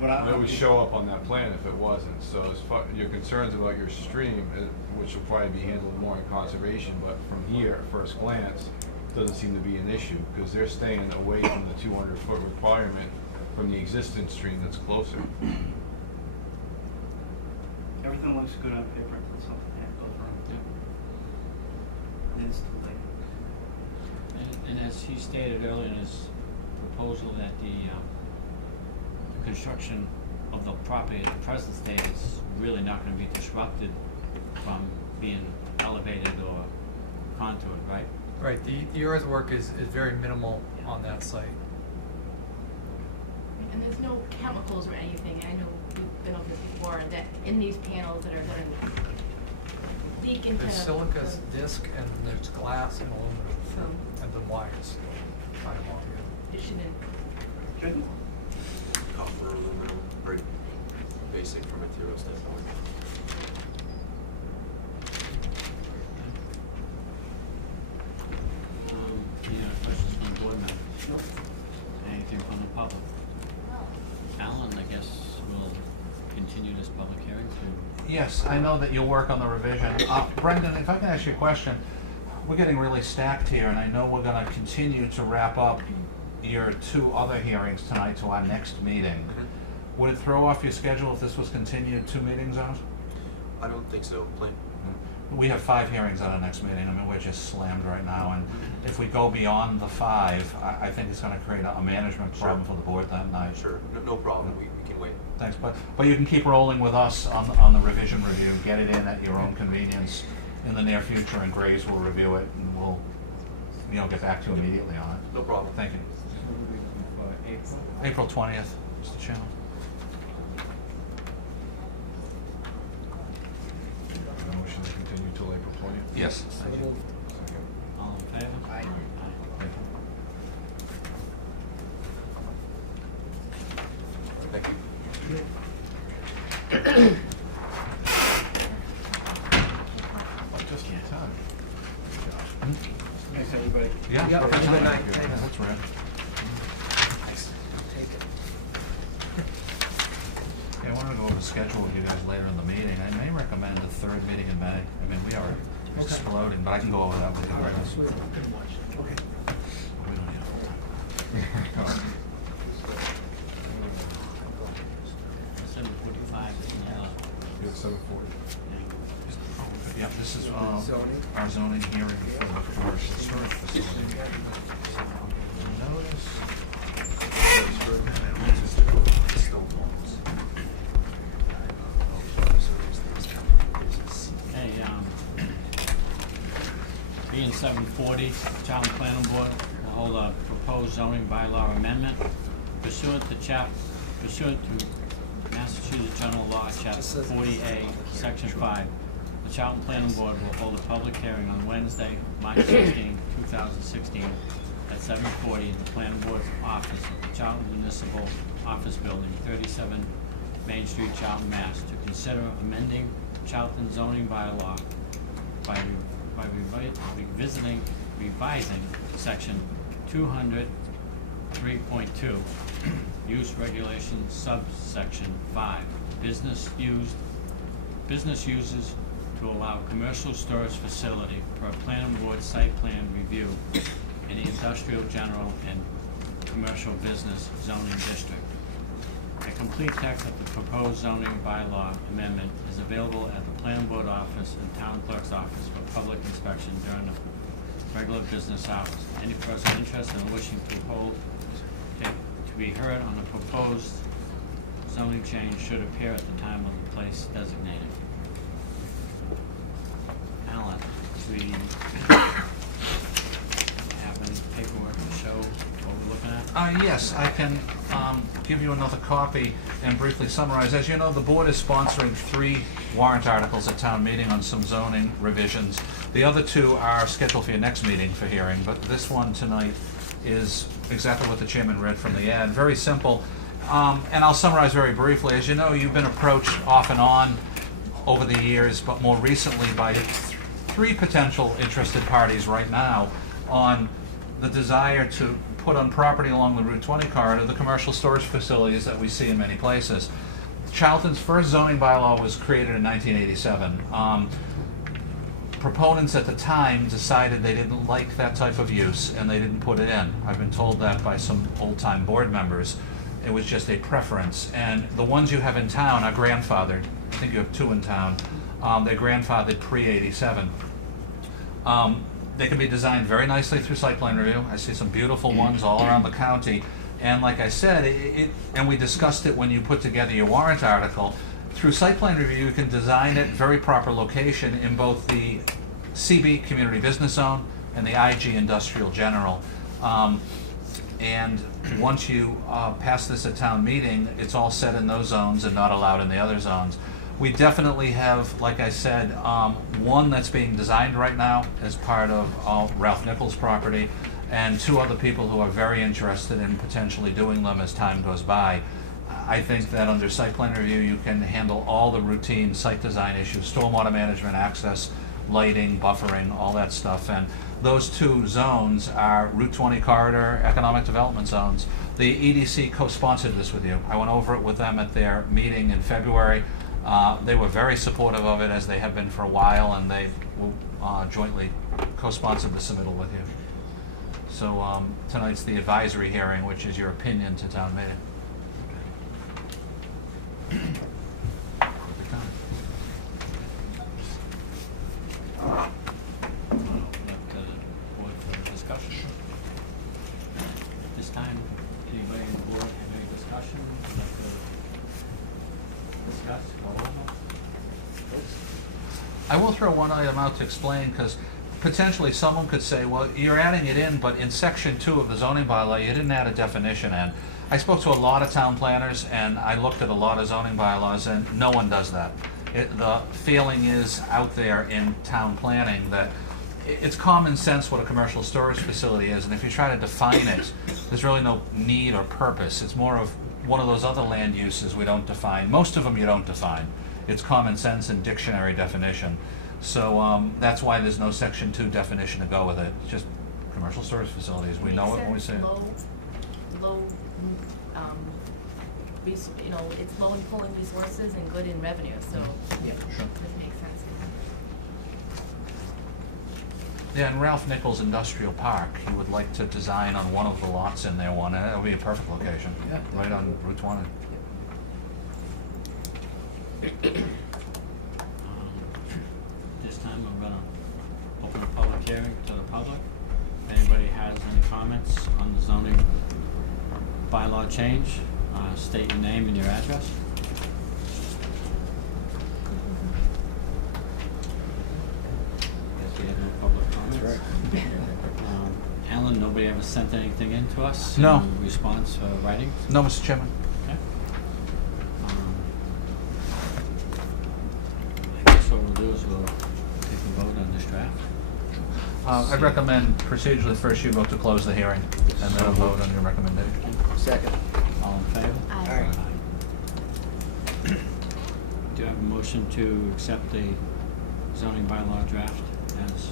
not, but It would show up on that plan if it wasn't. So as far, your concerns about your stream, which will probably be handled more in conservation, but from here, at first glance, doesn't seem to be an issue, because they're staying away from the 200-foot requirement from the existing stream that's closer. everything looks good on paper until something goes wrong. And it's too late. And as he stated earlier in his proposal, that the construction of the property at the present state is really not gonna be disrupted from being elevated or contoured, right? Right, the earthwork is very minimal on that site. And there's no chemicals or anything, I know we've been over this before, that in these panels that are gonna leak into. There's silica disc and there's glass and aluminum So- and the wires. Tie them all together. It shouldn't. Shouldn't. Copper, aluminum, very basic from a material standpoint. Any other questions from the board members? Anything from the public? Alan, I guess we'll continue this public hearing to. Yes, I know that you'll work on the revision. Brendan, if I can ask you a question, we're getting really stacked here, and I know we're gonna continue to wrap up your two other hearings tonight to our next meeting. Would it throw off your schedule if this was continued 2 meetings out? I don't think so. We have 5 hearings at our next meeting. I mean, we're just slammed right now, and if we go beyond the 5, I think it's gonna create a management problem for the board that night. Sure, no problem. We can wait. Thanks, but you can keep rolling with us on the revision review, get it in at your own convenience in the near future, and Graves will review it, and we'll, get back to you immediately on it. No problem. Thank you. So we're looking for April? April 20th, Mr. Chairman. Motion to continue till April 20th? Yes. Thank you. All in favor? Aye. Thank you. Thank you. Just in time. Thanks, everybody. Yeah. Yep, perfect have a good timing. night. Yeah, that's rad. Yeah, I wanted to go over the schedule with you guys later in the meeting. I may recommend a 3rd meeting in May. I mean, we are exploding, but I can go over that with you. Right? Okay. We don't need a full time. 7:45 is the, It's 7:40. Yeah, this is Zoning. our zoning hearing for the commercial storage facility. Notice. hey, being 7:40, Charlton Planning Board will hold a proposed zoning bylaw amendment pursuant to Pursuant to Massachusetts General Law, Chapter 40A, Section 5, the Charlton Planning Board will hold a public hearing on Wednesday, March 16, 2016, at 7:40 in the Planning Board's office of the Charlton Municipal Office Building, 37 Main Street, Charlton, Mass, to consider amending Charlton zoning bylaw by revising Section 203.2, use regulation subsection 5, business uses to allow commercial storage facility per planning board site plan review in the industrial, general, and commercial business zoning district. A complete text of the proposed zoning bylaw amendment is available at the planning board office and town clerk's office for public inspection during the regular business hours. Any person interested in wishing to hold it to be heard on the proposed zoning change should appear at the time of the place designated. Alan, do we have any paperwork to show what we're looking at? Yes, I can give you another copy and briefly summarize. As you know, the board is sponsoring 3 warrant articles at town meeting on some zoning revisions. The other 2 are scheduled for your next meeting for hearing, but this one tonight is exactly what the chairman read from the ad. Very simple, and I'll summarize very briefly. As you know, you've been approached off and on over the years, but more recently by 3 potential interested parties right now on the desire to put on property along the Route 20 corridor the commercial storage facilities that we see in many places. Charlton's first zoning bylaw was created in 1987. Proponents at the time decided they didn't like that type of use and they didn't put it in. I've been told that by some old-time board members. It was just a preference. And the ones you have in town are grandfathered. I think you have 2 in town. They're grandfathered pre-87. They can be designed very nicely through site plan review. I see some beautiful ones all around the county. And like I said, and we discussed it when you put together your warrant article, through site plan review you can design it very proper location in both the CB Community Business Zone and the IG Industrial General. And once you pass this at town meeting, it's all set in those zones and not allowed in the other zones. We definitely have, like I said, one that's being designed right now as part of Ralph Nichols' property, and 2 other people who are very interested in potentially doing them as time goes by. I think that under site plan review, you can handle all the routine site design issues, stormwater management, access, lighting, buffering, all that stuff. And those 2 zones are Route 20 corridor, economic development zones. The EDC co-sponsored this with you. I went over it with them at their meeting in February. They were very supportive of it, as they have been for a while, and they will jointly co-sponsored the submittal with you. So tonight's the advisory hearing, which is your opinion to town meeting. Left the board for discussion. This time, anybody on the board have any discussion? Like to discuss, go over? I will throw one item out to explain, because potentially someone could say, well, you're adding it in, but in section 2 of the zoning bylaw, you didn't add a definition in. I spoke to a lot of town planners, and I looked at a lot of zoning bylaws, and no one does that. The feeling is out there in town planning that it's common sense what a commercial storage facility is, and if you try to define it, there's really no need or purpose. It's more of one of those other land uses we don't define. Most of them you don't define. It's common sense and dictionary definition. So that's why there's no section 2 definition to go with it. It's just commercial storage facilities. We know it when we say it. Low, you know, it's low in pulling resources and good in revenue, so Yeah, sure. it doesn't make sense. Yeah, and Ralph Nichols Industrial Park, he would like to design on one of the lots in there, and that would be a perfect location, Yeah. right on Route 20. This time I'm gonna open a public hearing to the public. If anybody has any comments on the zoning bylaw change, state your name and your address. Guess we have no public comments. Alan, nobody ever sent anything in to us? No. In response, writing? No, Mr. Chairman. Okay. suppose we'll take a vote on this draft. I'd recommend procedurally first you vote to close the hearing, and then a vote on your recommendation. Second. All in favor? Aye. Do you have a motion to accept the zoning bylaw draft as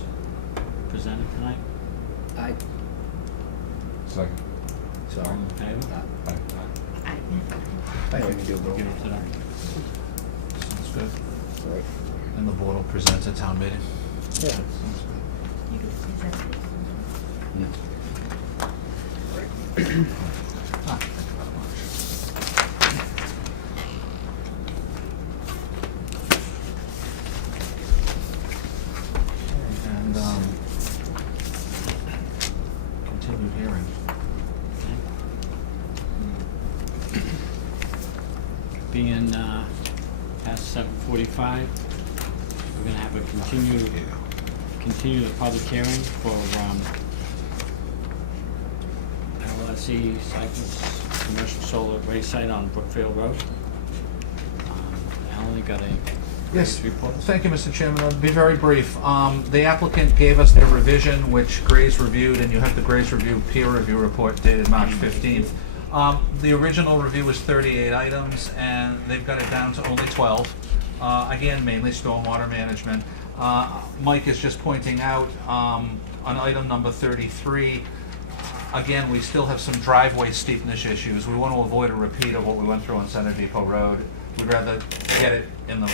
presented tonight? Aye. Second. All in favor? Aye. Aye. I think we do We'll both. give it to them. Sounds good. Right. And the board will present at town meeting. Yeah. Sounds good. You can present it. Ah. And, continued hearing. Being past 7:45, we're gonna have a continue the public hearing for LSE Cypress Commercial Solar Array Site on Brookfield Road. Alan, you got a Yes, report? thank you, Mr. Chairman. I'll be very brief. The applicant gave us their revision, which Graves reviewed, and you have the Graves review peer review report dated March 15th. The original review was 38 items, and they've got it down to only 12. Again, mainly stormwater management. Mike is just pointing out, on item number 33, again, we still have some driveway steepness issues. We want to avoid a repeat of what we went through on Center Depot Road. We'd rather get it in the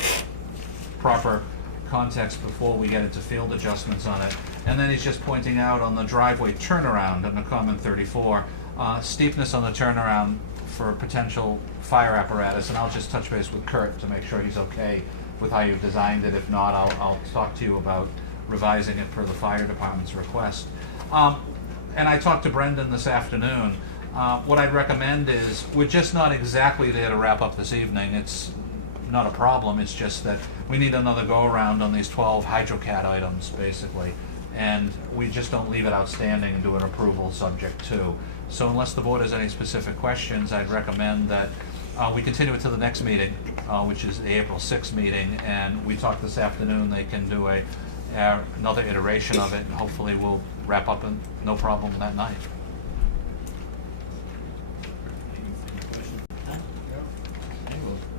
proper context before we get into field adjustments on it. And then he's just pointing out on the driveway turnaround in the comment 34, steepness on the turnaround for potential fire apparatus, and I'll just touch base with Kurt to make sure he's okay with how you've designed it. If not, I'll talk to you about revising it per the fire department's request. And I talked to Brendan this afternoon. What I'd recommend is, we're just not exactly there to wrap up this evening. It's not a problem, it's just that we need another go-around on these 12 HydroCAD items, basically. And we just don't leave it outstanding and do an approval subject to. So unless the board has any specific questions, I'd recommend that we continue it to the next meeting, which is the April 6th meeting, and we talked this afternoon, they can do another iteration of it, and hopefully we'll wrap up in no problem that night. Any questions? Huh?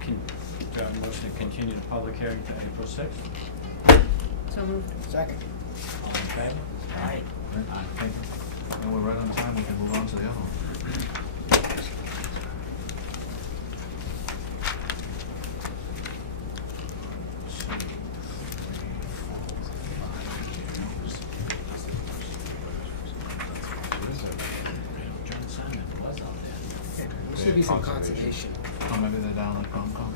Okay, do you have a motion to continue the public hearing to April 6th? So moved. Second. All in favor? Aye. Aye, thank you. And we're right on time, we can move on to the other one. John Simon was out there. There should be some conservation. Oh, maybe they're down at Comcom.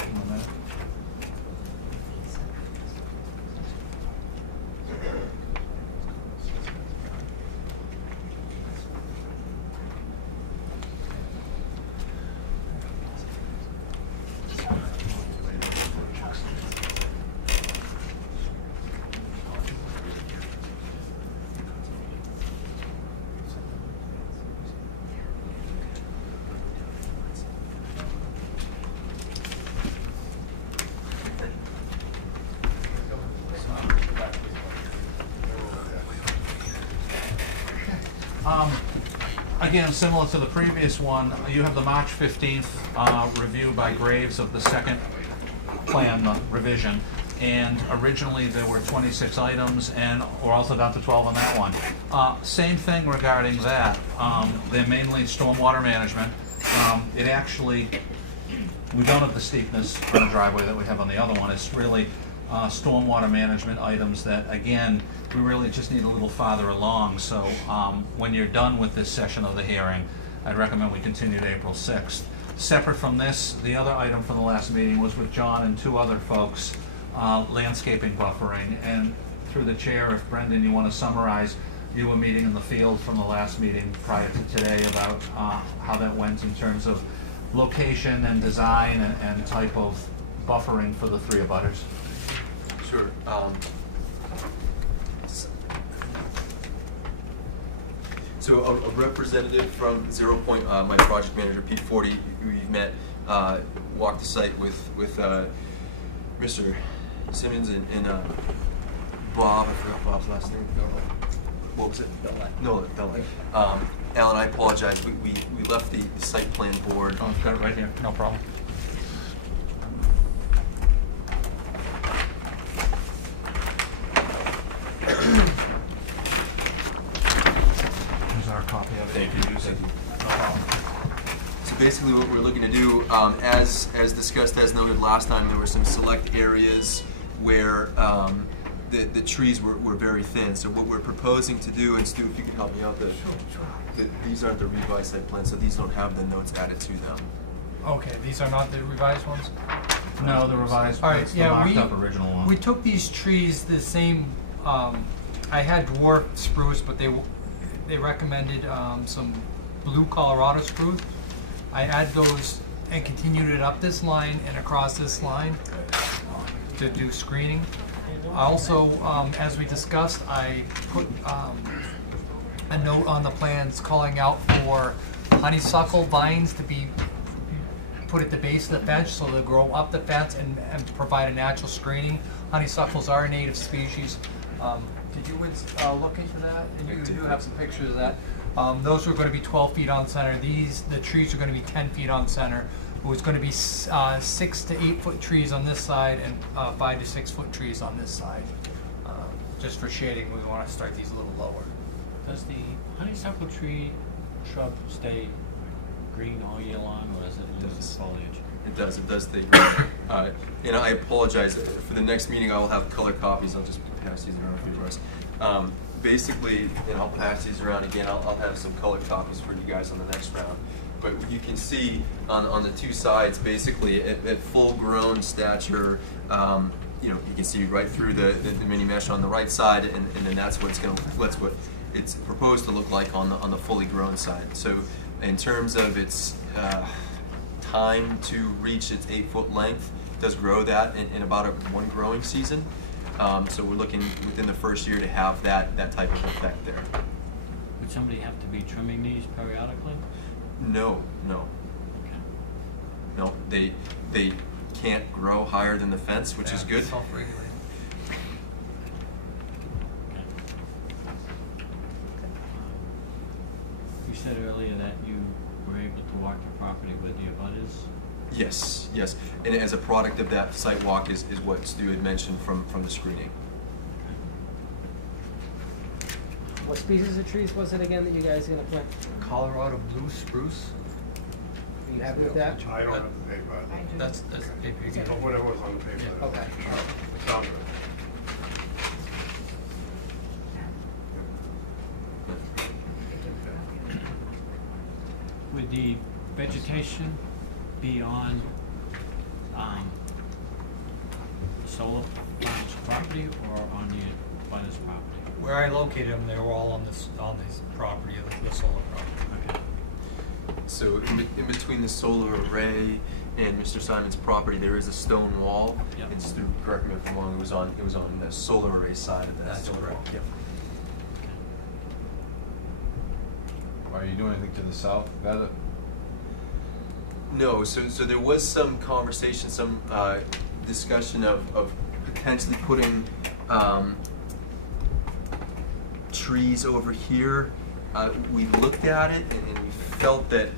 On that. Again, similar to the previous one, you have the March 15th review by Graves of the second plan revision. And originally there were 26 items, and we're also down to 12 on that one. Same thing regarding that. They're mainly stormwater management. It actually, we don't have the steepness on the driveway that we have on the other one. It's really stormwater management items that, again, we really just need a little farther along. So when you're done with this session of the hearing, I'd recommend we continue to April 6th. Separate from this, the other item from the last meeting was with John and two other folks, landscaping buffering. And through the chair, if Brendan, you want to summarize, you were meeting in the field from the last meeting prior to today about how that went in terms of location and design and type of buffering for the three abutters. Sure. So a representative from 0 Point, my project manager Pete Forty, who you've met, walked the site with Mr. Simmons and Bob, I forgot Bob's last name. What was it? No, Belli. Alan, I apologize. We left the site plan board. Oh, I've got it right here, no problem. Here's our copy of it. Thank you. So basically what we're looking to do, as discussed, as noted last time, there were some select areas where the trees were very thin. So what we're proposing to do, and Stu, if you could help me out, these aren't the revised site plans, so these don't have the notes added to them. Okay, these are not the revised ones? No, the revised, All right, that's the yeah, marked up original one. we took these trees, the same, I had dwarf spruce, but they recommended some blue Colorado spruce. I had those and continued it up this line and across this line to do screening. Also, as we discussed, I put a note on the plans calling out for honeysuckle vines to be put at the base of the fence so they'll grow up the fence and provide a natural screening. Honeysuckles are a native species. Did you look into that? And you do have some pictures of that. Those are going to be 12 feet on center. The trees are going to be 10 feet on center. It was going to be 6 to 8 foot trees on this side and 5 to 6 foot trees on this side. Just for shading, we want to start these a little lower. Does the honeysuckle tree shrub stay green all year long, or does it lose its foliage? It does stay green. And I apologize, for the next meeting I will have color copies, I'll just pass these around for us. Basically, and I'll pass these around again, I'll have some color copies for you guys on the next round. But you can see on the two sides, basically at full grown stature, you can see right through the mini mesh on the right side, and then that's what it's proposed to look like on the fully grown side. So in terms of its time to reach its 8-foot length, it does grow that in about one growing season. So we're looking within the first year to have that type of effect there. Would somebody have to be trimming these periodically? No. Okay. No, they can't grow higher than the fence, which is good. Self-regulating. You said earlier that you were able to walk the property with the abutters. Yes. And as a product of that site walk is what Stu had mentioned from the screening. What species of trees was it again that you guys are gonna plant? Colorado blue spruce. Are you happy with that? I don't have the paper. That's the paper you gave But me. whatever was on the paper. Yeah, okay. It sounds good. Would the vegetation be on solar farm's property or on the abutter's property? Where I located them, they were all on this property, the solar property. Okay. So in between the solar array and Mr. Simon's property, there is a stone wall. Yep. And Stu, correct me if I'm wrong, it was on the solar array side of that That's stone wall. correct. Yep. Are you doing anything to the south? No, so there was some conversation, some discussion of potentially putting trees over here. We looked at it and we felt that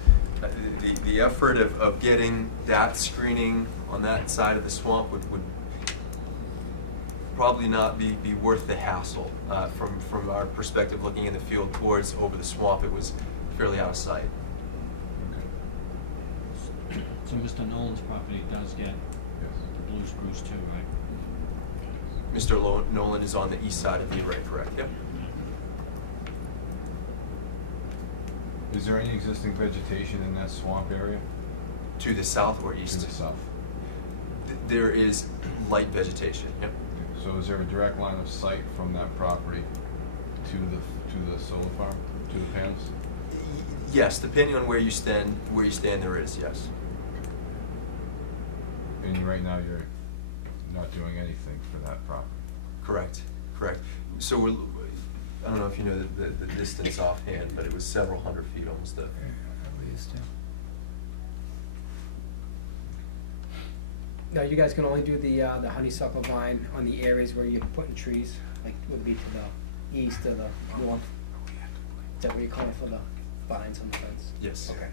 the effort of getting that screening on that side of the swamp would probably not be worth the hassle. From our perspective, looking in the field towards over the swamp, it was fairly out of sight. So Mr. Nolan's property does get the blue spruce too, right? Mr. Nolan is on the east side of the array, correct? Yep. Is there any existing vegetation in that swamp area? To the south or To east? the south. There is light vegetation. Yep. So is there a direct line of sight from that property to the solar farm, to the panels? Yes, depending on where you stand, there is, yes. And right now you're not doing anything for that property? Correct. So I don't know if you know the distance offhand, but it was several hundred feet almost. Now, you guys can only do the honeysuckle vine on the areas where you're putting trees, like would be to the east or the north? Is that what you're calling for the vines on the fence? Yes. Okay.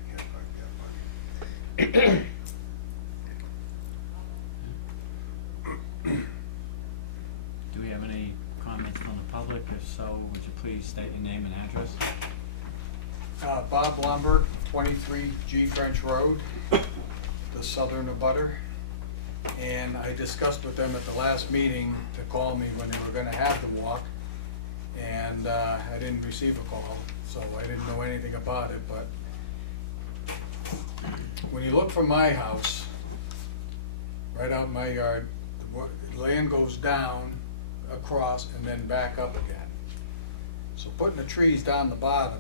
Do we have any comments from the public? If so, would you please state your name and address? Bob Blomberg, 23 G French Road, the southern abutter. And I discussed with them at the last meeting to call me when they were gonna have the walk. And I didn't receive a call, so I didn't know anything about it, but when you look from my house, right out in my yard, the land goes down, across, and then back up again. So putting the trees down the bottom,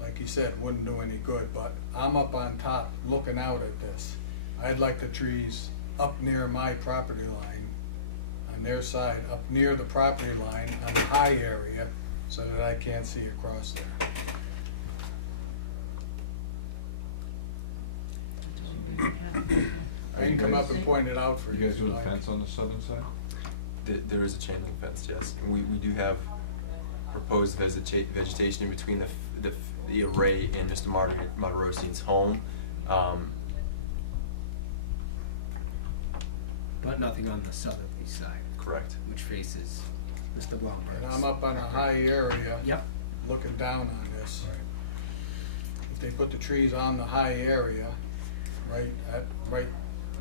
like you said, wouldn't do any good, but I'm up on top looking out at this. I'd like the trees up near my property line, on their side, up near the property line, on the high area, so that I can't see across there. I can come up and point it out for you. You guys if do you'd a like. fence on the southern side? There is a chain link fence, yes. And we do have proposed vegetation in between the array and Mr. Martirosian's home. But nothing on the southerly side, Correct. which faces Mr. Blomberg's. And I'm up on a high area. Yep. Looking down on this. If they put the trees on the high area, right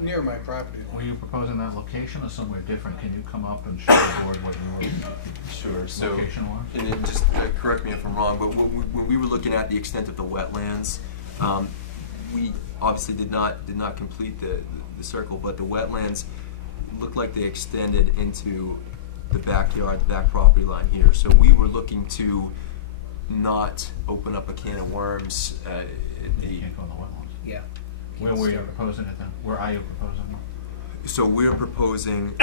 near my property Were line. you proposing that location or somewhere different? Can you come up and show the board what your Sure, so, location was? and then just correct me if I'm wrong, but when we were looking at the extent of the wetlands, we obviously did not complete the circle, but the wetlands looked like they extended into the backyard, the back property line here. So we were looking to not open up a can of worms at You the, can't go in the wetlands. Yeah. Where were you proposing it then? Where are you proposing it? so we're proposing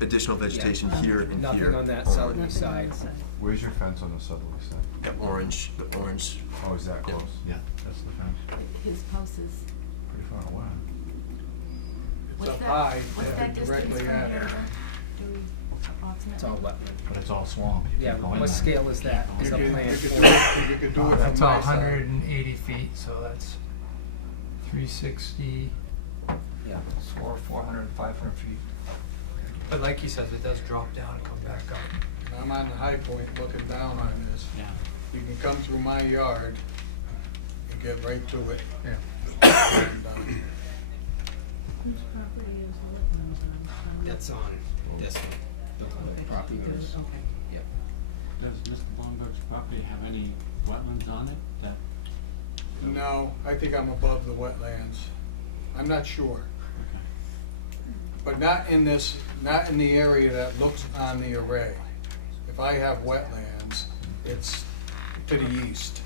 additional vegetation here and here. Nothing on that only. southerly side. Where's your fence on the southerly side? The orange. Oh, is that Yeah. close? Yeah, that's the fence. His house is, Pretty far away. It's what's up that, high, what's that distance from directly at here? it. Do we approximately? It's all wetland. But it's all swamp. You Yeah, can't go in what there. scale is that? You Is could, that you plan could for- do it, you could do it from That's my side. 180 feet, so that's 360, Yeah. or 400, 500 feet. But like he says, it does drop down and come back up. And I'm on the high point looking down on this. Yeah. You can come through my yard and get right to it. Yeah. And, That's on this one, the property owners. Yep. Does Mr. Blomberg's property have any wetlands on it that? No, I think I'm above the wetlands. I'm not sure. But not in this, not in the area that looks on the array. If I have wetlands, it's to the east.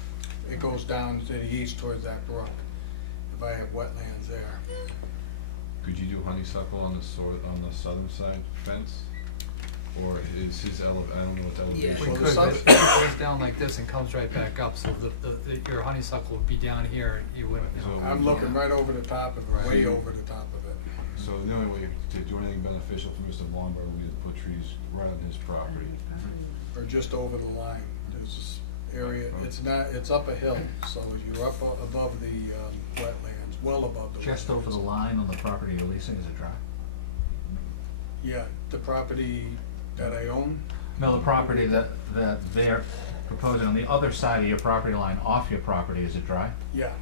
It goes down to the east towards that brook, if I have wetlands there. Could you do honeysuckle on the southern side fence? Or is his I don't know what elevation. We Well, could, the but south- it goes down like this and comes right back up, so your honeysuckle would be down here, you wouldn't, you know. So- I'm looking right over the top of it, way over the top of it. So the only way to do anything beneficial for Mr. Blomberg would be to put trees right on his property. Or just over the line. There's this area, it's up a hill, so you're up above the wetlands, well above the wetlands. Just over the line on the property you're leasing, is it dry? Yeah, the property that I own, No, the property that they're proposing on the other side of your property line, off your property, is it dry? yeah.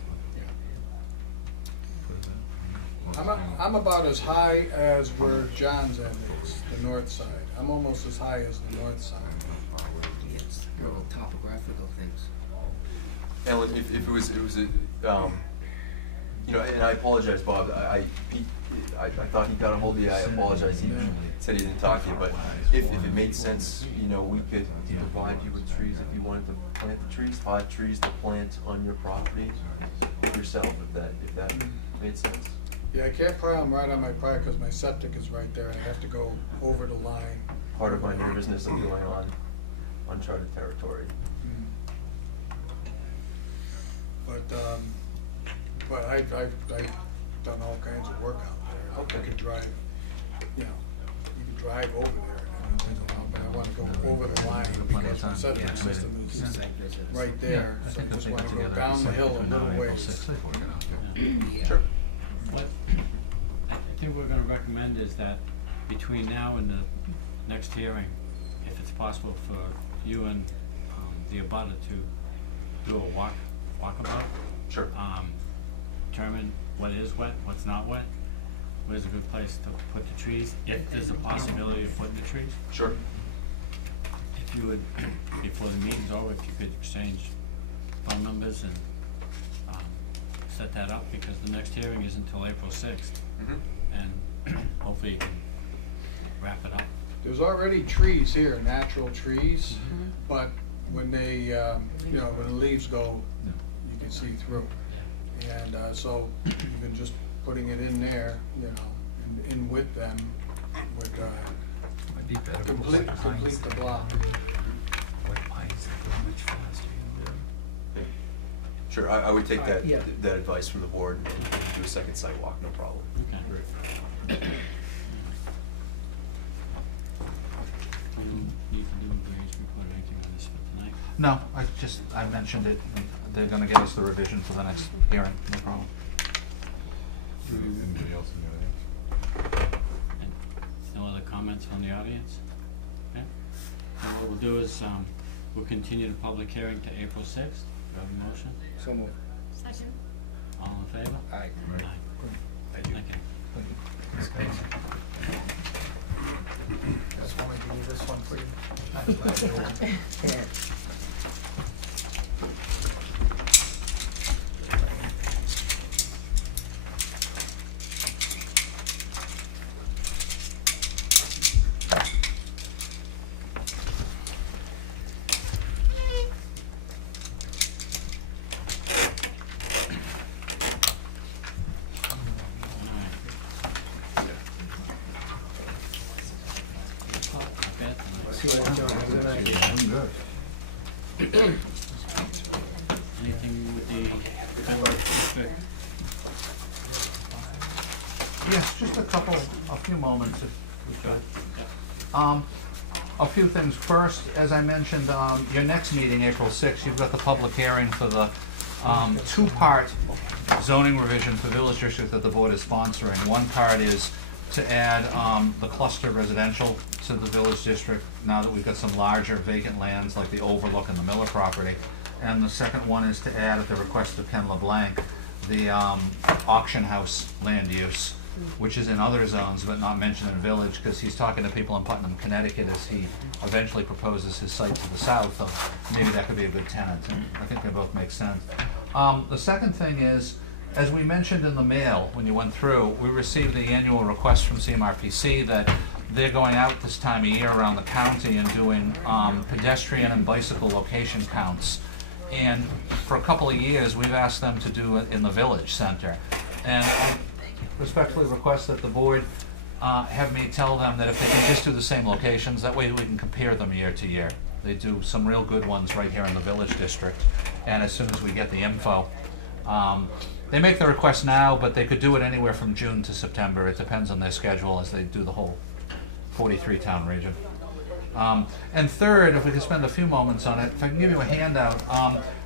I'm about as high as where John's end is, the north side. I'm almost as high as the north side. It's little topographical things. Alan, if it was a, you know, and I apologize, Bob, I thought he got a hold of you, I apologize, he said he didn't talk to you, but if it made sense, you know, we could provide you with trees if you wanted to plant the trees, 5 trees to plant on your property yourself, if that made sense. Yeah, I can't put them right on my property because my septic is right there and I have to go over the line. Part of my nervousness of going on uncharted territory. But I've done all kinds of work out there. I could drive, you could drive over there, but I wanna go over the line Plenty of because the time. septic Yeah, system is Yeah. right there, I so I think they'll just take wanna it go together. down the hill a Between now little and April ways. 6th, they've worked it out. Sure. What I think we're gonna recommend is that between now and the next hearing, if it's possible for you and the abutter to do a walkabout. Sure. Determine what is wet, what's not wet, where's a good place to put the trees, if there's a possibility of putting the trees. Sure. If you would, before the meeting's over, if you could exchange phone numbers and set that up, because the next hearing is until April 6th. And hopefully you can wrap it up. There's already trees here, natural trees, but when they, when the leaves go, you can see through. And so even just putting it in there, in with them, would Might be better. to put complete white pines. the block. White pines, they grow much faster. Sure, I would take that, Yeah. that advice from the board and do a second site walk, no problem. Okay. You need to do a variance report or anything on this for tonight? No, I mentioned it, they're gonna get us the revision for the next hearing, no problem. Anybody else in there? And no other comments from the audience? Okay. And what we'll do is, we'll continue the public hearing to April 6th. Do you have a motion? So moved. Second. All in favor? Aye. Thank you. Just wanna give you this one for you. Yeah. See you later. Have a good night. Good. Anything with the Federal District? Yes, just a few moments if we could. A few things. First, as I mentioned, your next meeting, April 6th, you've got the public hearing for the two-part zoning revision for Village District that the board is sponsoring. One part is to add the cluster residential to the Village District, now that we've got some larger vacant lands like the Overlook and the Miller property. And the second one is to add, at the request of Ken LeBlanc, the auction house land use, which is in other zones but not mentioned in Village, because he's talking to people in Putnam, Connecticut, as he eventually proposes his site to the south of maybe that could be a good tenant, and I think they both make sense. The second thing is, as we mentioned in the mail when you went through, we received the annual request from CMRPC that they're going out this time of year around the county and doing pedestrian and bicycle location counts. And for a couple of years, we've asked them to do it in the village center. And I respectfully request that the board have me tell them that if they can just do the same locations, that way we can compare them year to year. They do some real good ones right here in the village district. And as soon as we get the info, they make the request now, but they could do it anywhere from June to September. It depends on their schedule as they do the whole 43-town region. And third, if we could spend a few moments on it, if I can give you a handout.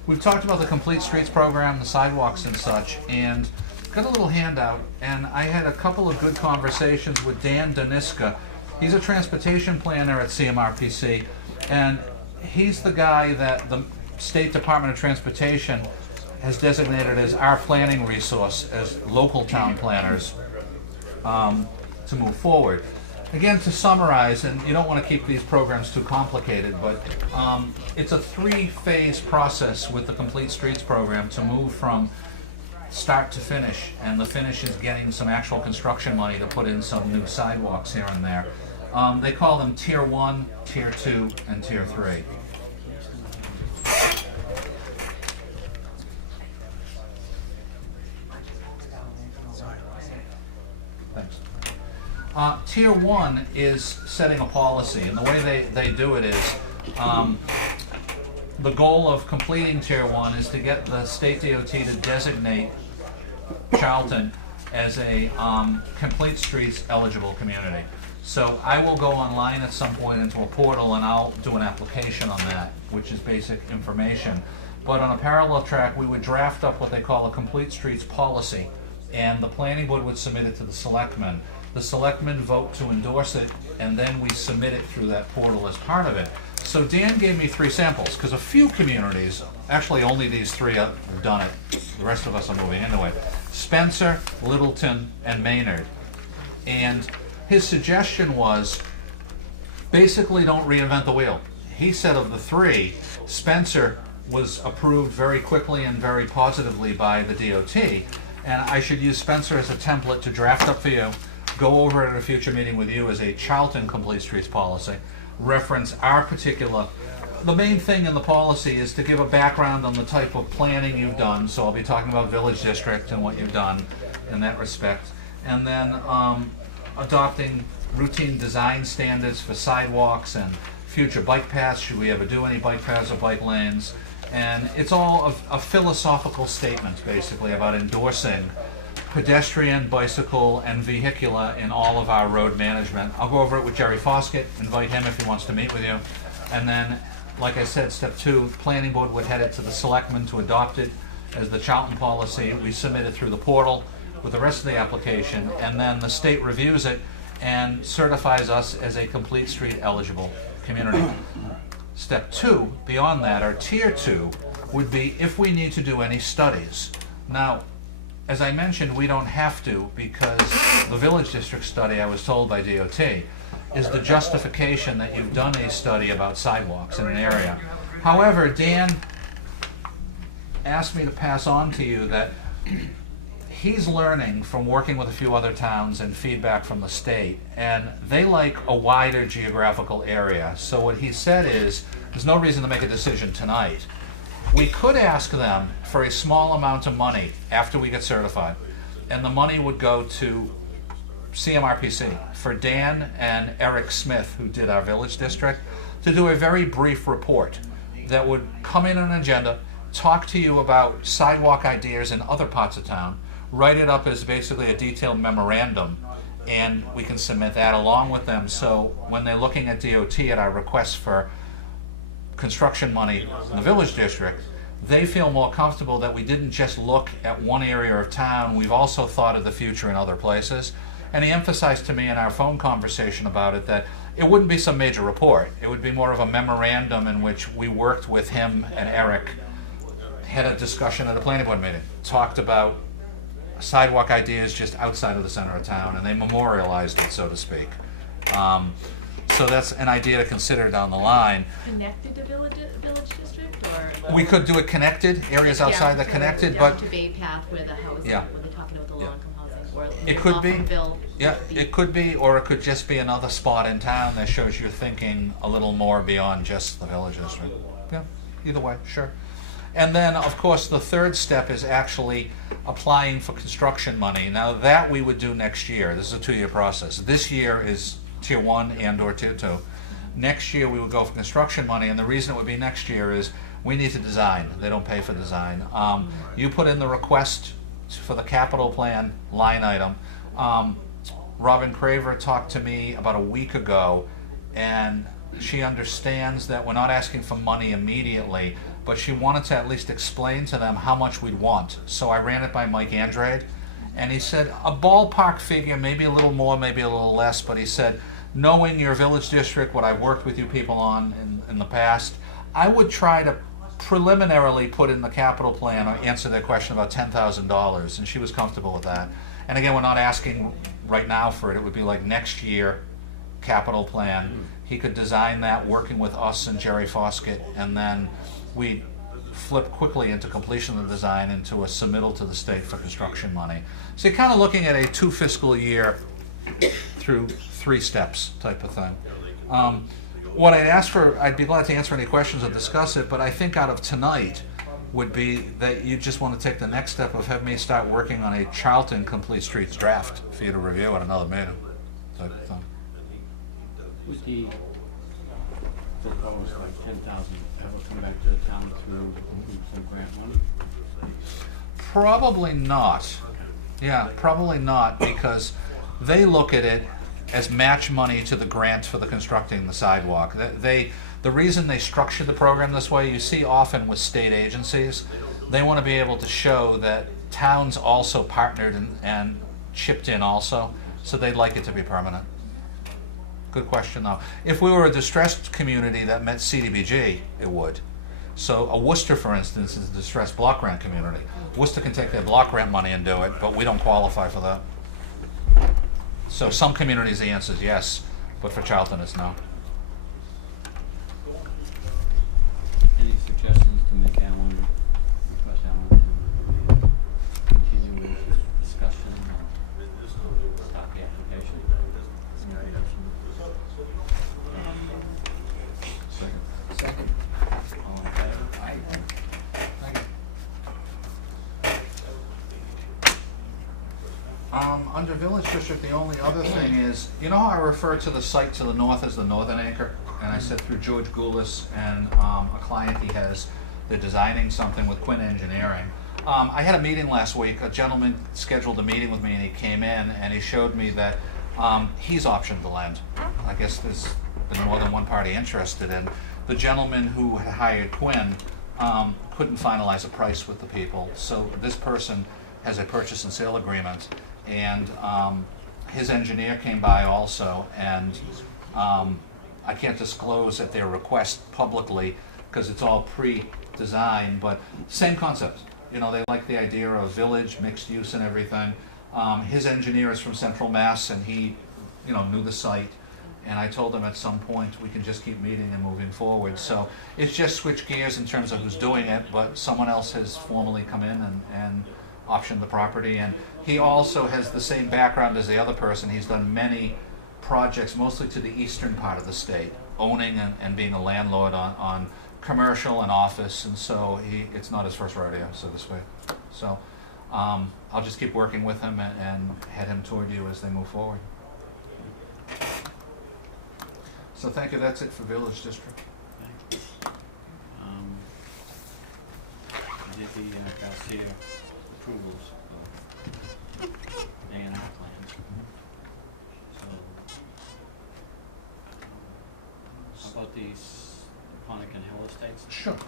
We've talked about the Complete Streets program, the sidewalks and such, and got a little handout, and I had a couple of good conversations with Dan Daniska. He's a transportation planner at CMRPC, and he's the guy that the State Department of Transportation has designated as our planning resource as local town planners to move forward. Again, to summarize, and you don't want to keep these programs too complicated, but it's a three-phase process with the Complete Streets program to move from start to finish, and the finish is getting some actual construction money to put in some new sidewalks here and there. They call them Tier 1, Tier 2, and Tier 3. Thanks. Tier 1 is setting a policy, and the way they do it is, the goal of completing Tier 1 is to get the state DOT to designate Charlton as a complete streets eligible community. So I will go online at some point into a portal and I'll do an application on that, which is basic information. But on a parallel track, we would draft up what they call a complete streets policy, and the planning board would submit it to the selectmen. The selectmen vote to endorse it, and then we submit it through that portal as part of it. So Dan gave me 3 samples, because a few communities, actually only these 3 have done it, the rest of us are moving into it. Spencer, Littleton, and Maynard. And his suggestion was, basically don't reinvent the wheel. He said of the 3, Spencer was approved very quickly and very positively by the DOT, and I should use Spencer as a template to draft up for you, go over it at a future meeting with you as a Charlton Complete Streets policy, reference our particular, the main thing in the policy is to give a background on the type of planning you've done, so I'll be talking about village district and what you've done in that respect, and then adopting routine design standards for sidewalks and future bike paths, should we ever do any bike paths or bike lanes. And it's all a philosophical statement, basically, about endorsing pedestrian, bicycle, and vehicular in all of our road management. I'll go over it with Jerry Foskett, invite him if he wants to meet with you. And then, like I said, step 2, planning board would head it to the selectmen to adopt it as the Charlton policy. We submit it through the portal with the rest of the application, and then the state reviews it and certifies us as a complete street eligible community. Step 2, beyond that, or tier 2, would be if we need to do any studies. Now, as I mentioned, we don't have to, because the village district study, I was told by DOT, is the justification that you've done a study about sidewalks in an area. However, Dan asked me to pass on to you that he's learning from working with a few other towns and feedback from the state, and they like a wider geographical area. So what he said is, there's no reason to make a decision tonight. We could ask them for a small amount of money after we get certified, and the money would go to CMRPC for Dan and Eric Smith, who did our village district, to do a very brief report that would come in an agenda, talk to you about sidewalk ideas in other parts of town, write it up as basically a detailed memorandum, and we can submit that along with them. So when they're looking at DOT at our request for construction money in the village district, they feel more comfortable that we didn't just look at one area of town, we've also thought of the future in other places. And he emphasized to me in our phone conversation about it that it wouldn't be some major report. It would be more of a memorandum in which we worked with him and Eric, had a discussion at a planning board meeting, talked about sidewalk ideas just outside of the center of town, and they memorialized it, so to speak. So that's an idea to consider down the line. Connected to village district, or? We could do it connected, areas outside Down that to- connected, down but to Bay Path where the housing, Yeah. where they're talking about the Yeah. low-income housing, or it could be. Hoffmanville Yeah, would be- it could be, or it could just be another spot in town that shows you're thinking a little more beyond just the village district. Yeah, either way, sure. And then, of course, the third step is actually applying for construction money. Now, that we would do next year. This is a 2-year process. This year is tier 1 and or tier 2. Next year, we would go for construction money, and the reason it would be next year is we need to design. They don't pay for design. You put in the request for the capital plan line item. Robin Craver talked to me about a week ago, and she understands that we're not asking for money immediately, but she wanted to at least explain to them how much we'd want. So I ran it by Mike Andrade, and he said a ballpark figure, maybe a little more, maybe a little less, but he said, knowing your village district, what I've worked with you people on in the past, I would try to preliminarily put in the capital plan or answer their question about $10,000, and she was comfortable with that. And again, we're not asking right now for it. It would be like next year capital plan. He could design that working with us and Jerry Foskett, and then we flip quickly into completion of the design into a submittal to the state for construction money. So you're kind of looking at a 2 fiscal year through 3 steps type of thing. What I'd ask for, I'd be glad to answer any questions or discuss it, but I think out of tonight would be that you just want to take the next step of have me start working on a Charlton Complete Streets draft for you to review at another meeting type of thing. Would the proposed like 10,000 ever come back to the town through some grant money? Probably not. Yeah, probably not, because they look at it as match money to the grant for the constructing the sidewalk. The reason they structure the program this way, you see often with state agencies, they want to be able to show that towns also partnered and chipped in also, so they'd like it to be permanent. Good question, though. If we were a distressed community that met CDBG, it would. So a Worcester, for instance, is a distressed block grant community. Worcester can take their block grant money and do it, but we don't qualify for that. So some communities, the answer is yes, but for Charlton, it's no. Any suggestions to make Alan, request Alan to continue with discussion or stop the application? Second. All in favor? Aye. Under Village District, the only other thing is, you know how I refer to the site to the north as the Northern Acre? And I said through George Goulis and a client he has, they're designing something with Quinn Engineering. I had a meeting last week. A gentleman scheduled a meeting with me and he came in and he showed me that he's optioned the land. I guess there's been more than one party interested in. The gentleman who had hired Quinn couldn't finalize a price with the people. So this person has a purchase and sale agreement, and his engineer came by also, and I can't disclose at their request publicly because it's all pre-designed, but same concept. You know, they like the idea of village, mixed use and everything. His engineer is from Central Mass, and he, you know, knew the site. And I told him at some point we can just keep meeting and moving forward. So it's just switch gears in terms of who's doing it, but someone else has formally come in and optioned the property. And he also has the same background as the other person. He's done many projects, mostly to the eastern part of the state, owning and being a landlord on commercial and office. And so it's not his first rodeo, so to speak. So I'll just keep working with him and head him toward you as they move forward. So thank you, that's it for Village District. I did the Garcia approvals of A&R plans. So, how about these Ponican Hill Estates? Sure.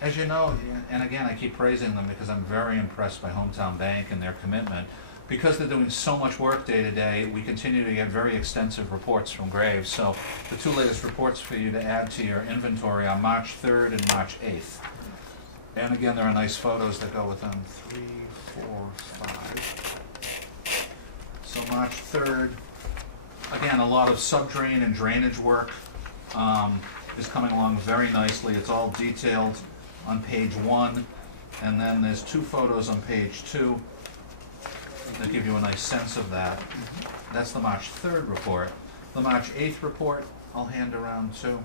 As you know, and again, I keep praising them because I'm very impressed by Hometown Bank and their commitment. Because they're doing so much work day to day, we continue to get very extensive reports from Graves. So the two latest reports for you to add to your inventory are March 3rd and March 8th. And again, there are nice photos that go with them. 3, 4, 5. So March 3rd, again, a lot of subdrain and drainage work is coming along very nicely. It's all detailed on page 1. And then there's 2 photos on page 2. That give you a nice sense of that. That's the March 3rd report. The March 8th report, I'll hand around too.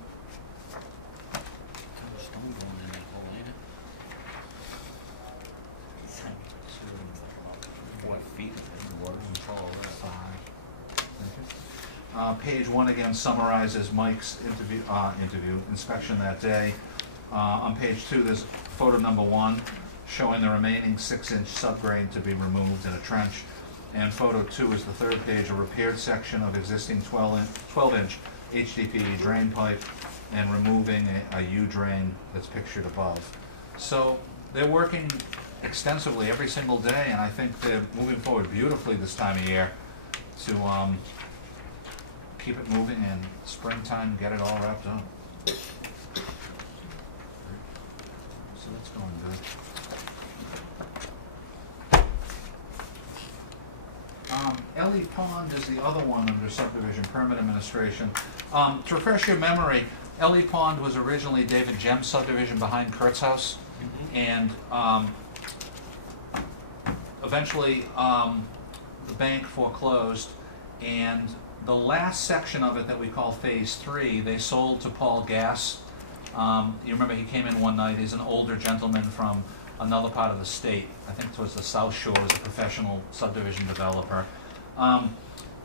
Stone going in that hole, ain't it? What feet of water and fall that? 5. Page 1 again summarizes Mike's inspection that day. On page 2, there's photo number 1. Showing the remaining 6-inch subgrade to be removed in a trench. And photo 2 is the 3rd page, a repaired section of existing 12-inch HDPE drain pipe and removing a U-drain that's pictured above. So they're working extensively every single day, and I think they're moving forward beautifully this time of year to keep it moving and springtime, get it all wrapped up. So that's going good. Ellie Pond is the other one under subdivision permit administration. To refresh your memory, Ellie Pond was originally David Gem's subdivision behind Kurt's house, and eventually the bank foreclosed, and the last section of it that we call Phase 3, they sold to Paul Gass. You remember he came in one night. He's an older gentleman from another part of the state, I think towards the South Shore, as a professional subdivision developer.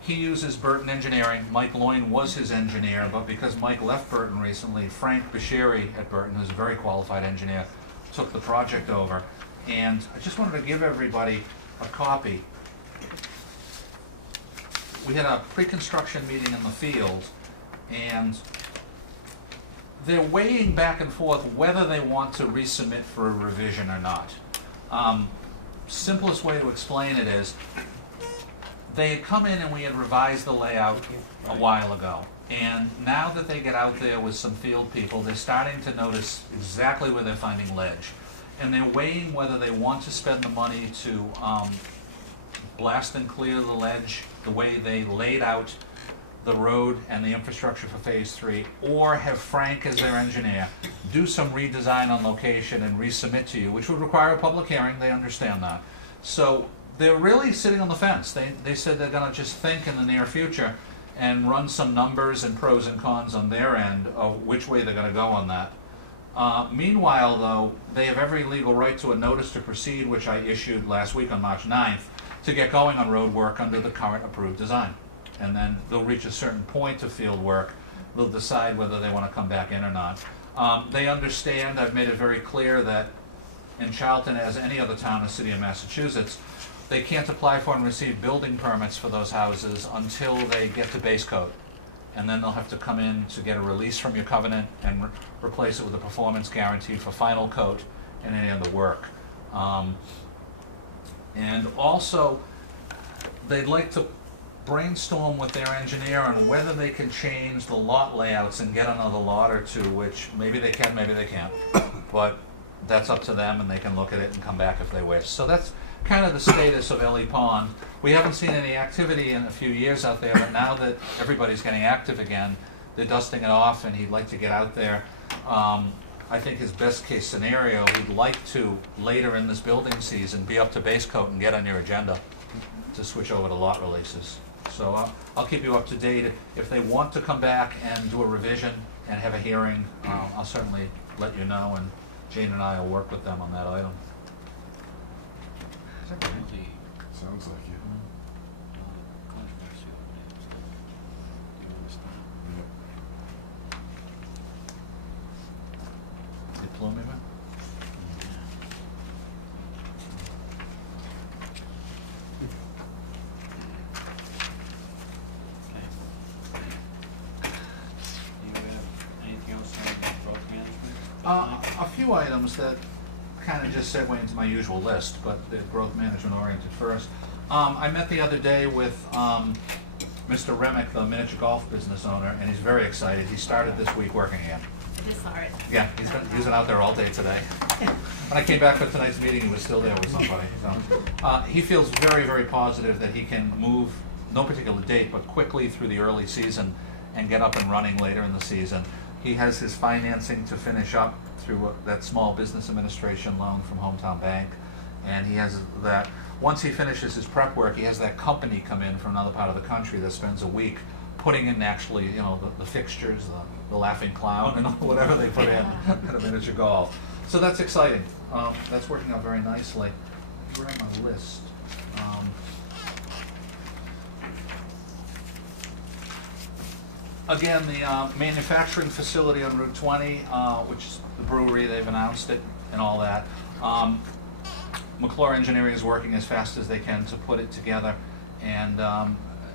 He uses Burton Engineering. Mike Loyne was his engineer, but because Mike left Burton recently, Frank Bashiri at Burton, who's a very qualified engineer, took the project over. And I just wanted to give everybody a copy. We had a pre-construction meeting in the field, and they're weighing back and forth whether they want to resubmit for a revision or not. Simplest way to explain it is, they had come in and we had revised the layout a while ago. And now that they get out there with some field people, they're starting to notice exactly where they're finding ledge. And they're weighing whether they want to spend the money to blast and clear the ledge the way they laid out the road and the infrastructure for phase 3, or have Frank as their engineer do some redesign on location and resubmit to you, which would require a public hearing. They understand that. So they're really sitting on the fence. They said they're going to just think in the near future and run some numbers and pros and cons on their end of which way they're going to go on that. Meanwhile, though, they have every legal right to a notice to proceed, which I issued last week on March 9th, to get going on road work under the current approved design. And then they'll reach a certain point of field work. They'll decide whether they want to come back in or not. They understand, I've made it very clear that in Charlton, as any other town in the city of Massachusetts, they can't apply for and receive building permits for those houses until they get to base coat. And then they'll have to come in to get a release from your covenant and replace it with a performance guarantee for final coat and any other work. And also, they'd like to brainstorm with their engineer on whether they can change the lot layouts and get another lot or two, which maybe they can, maybe they can't. But that's up to them, and they can look at it and come back if they wish. So that's kind of the status of Ellie Pond. We haven't seen any activity in a few years out there, but now that everybody's getting active again, they're dusting it off, and he'd like to get out there. I think his best case scenario, he'd like to, later in this building season, be up to base coat and get on your agenda to switch over to lot releases. So I'll keep you up to date. If they want to come back and do a revision and have a hearing, I'll certainly let you know, and Jane and I will work with them on that item. Sounds like it. Diploma, man? Anything else on growth management? A few items that kind of just segue into my usual list, but they're growth management oriented first. I met the other day with Mr. Remick, the miniature golf business owner, and he's very excited. He started this week working again. I just saw it. Yeah, he's been out there all day today. When I came back for tonight's meeting, he was still there with somebody. So, he feels very, very positive that he can move, no particular date, but quickly through the early season and get up and running later in the season. He has his financing to finish up through that small business administration loan from Hometown Bank, and he has that. Once he finishes his prep work, he has that company come in from another part of the country that spends a week putting in actually, you know, the fixtures, the laughing clown, and whatever they put in at a miniature golf. So that's exciting. That's working out very nicely. Where on my list? Again, the manufacturing facility on Route 20, which is the brewery, they've announced it and all that. McClure Engineering is working as fast as they can to put it together, and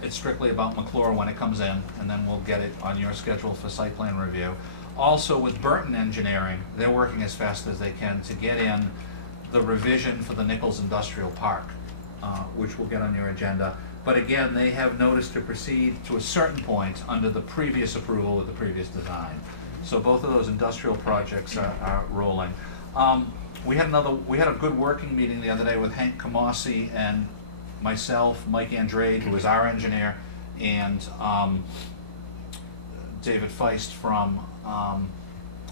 it's strictly about McClure when it comes in, and then we'll get it on your schedule for site plan review. Also with Burton Engineering, they're working as fast as they can to get in the revision for the Nichols Industrial Park, which we'll get on your agenda. But again, they have notice to proceed to a certain point under the previous approval with the previous design. So both of those industrial projects are rolling. We had a good working meeting the other day with Hank Kamasi and myself, Mike Andrade, who is our engineer, and David Feist from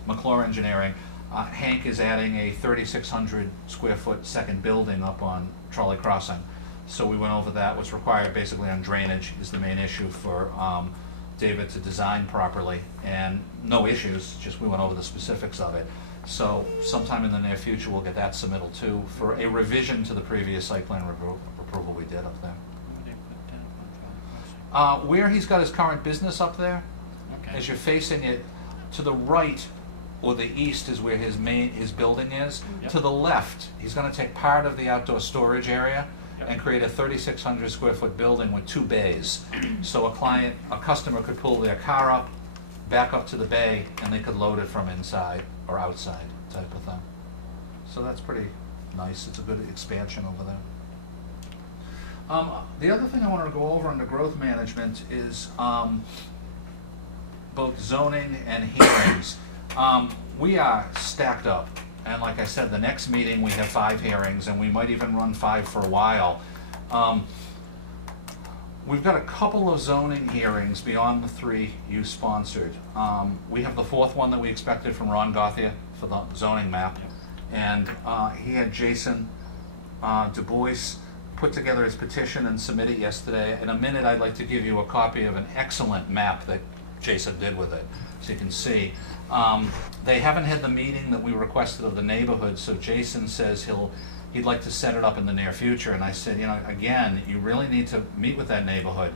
McClure Engineering. Hank is adding a 3,600 square foot second building up on Trolley Crossing. So we went over that. What's required basically on drainage is the main issue for David to design properly, and no issues, just we went over the specifics of it. So sometime in the near future we'll get that submittal too for a revision to the previous site plan approval we did up there. Where he's got his current business up there, Okay. as you're facing it, to the right or the east is where his building is. Yep. To the left, he's going to take part of the outdoor storage area and create a 3,600 square foot building with 2 bays. So a customer could pull their car up, back up to the bay, and they could load it from inside or outside type of thing. So that's pretty nice. It's a good expansion over there. The other thing I wanted to go over under growth management is both zoning and hearings. We are stacked up, and like I said, the next meeting we have 5 hearings, and we might even run 5 for a while. We've got a couple of zoning hearings beyond the 3 you sponsored. We have the 4th one that we expected from Ron Gauthier for the zoning map, and he had Jason Du Bois put together his petition and submit it yesterday. In a minute, I'd like to give you a copy of an excellent map that Jason did with it, so you can see. They haven't had the meeting that we requested of the neighborhood, so Jason says he'd like to set it up in the near future, and I said, you know, again, you really need to meet with that neighborhood.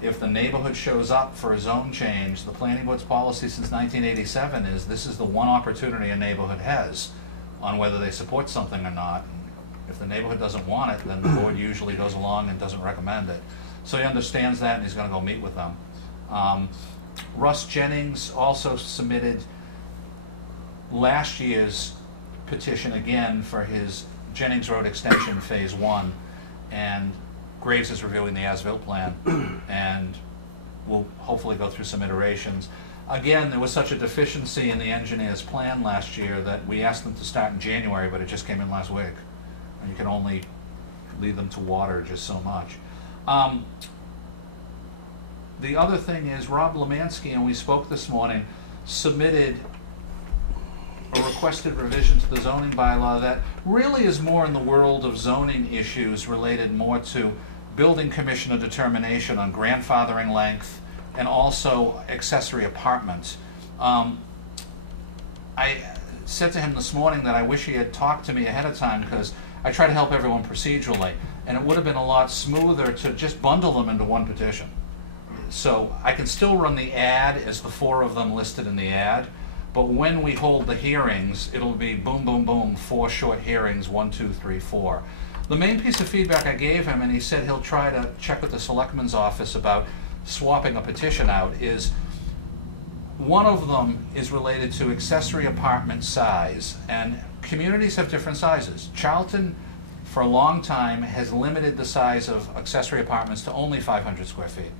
If the neighborhood shows up for a zone change, the planning board's policy since 1987 is this is the one opportunity a neighborhood has on whether they support something or not. If the neighborhood doesn't want it, then the board usually goes along and doesn't recommend it. So he understands that, and he's gonna go meet with them. Russ Jennings also submitted last year's petition again for his Jennings Road Extension Phase 1, and Graves is reviewing the as-built plan, and we'll hopefully go through some iterations. Again, there was such a deficiency in the engineer's plan last year that we asked them to start in January, but it just came in last week. And you can only lead them to water just so much. The other thing is Rob Lemansky, and we spoke this morning, submitted a requested revision to the zoning bylaw that really is more in the world of zoning issues related more to building commissioner determination on grandfathering length and also accessory apartments. I said to him this morning that I wish he had talked to me ahead of time, because I try to help everyone procedurally, and it would have been a lot smoother to just bundle them into one petition. So I can still run the ad as the 4 of them listed in the ad, but when we hold the hearings, it'll be boom, boom, boom, 4 short hearings, 1, 2, 3, 4. The main piece of feedback I gave him, and he said he'll try to check with the selectman's office about swapping a petition out, is one of them is related to accessory apartment size, and communities have different sizes. Charlton, for a long time, has limited the size of accessory apartments to only 500 square feet.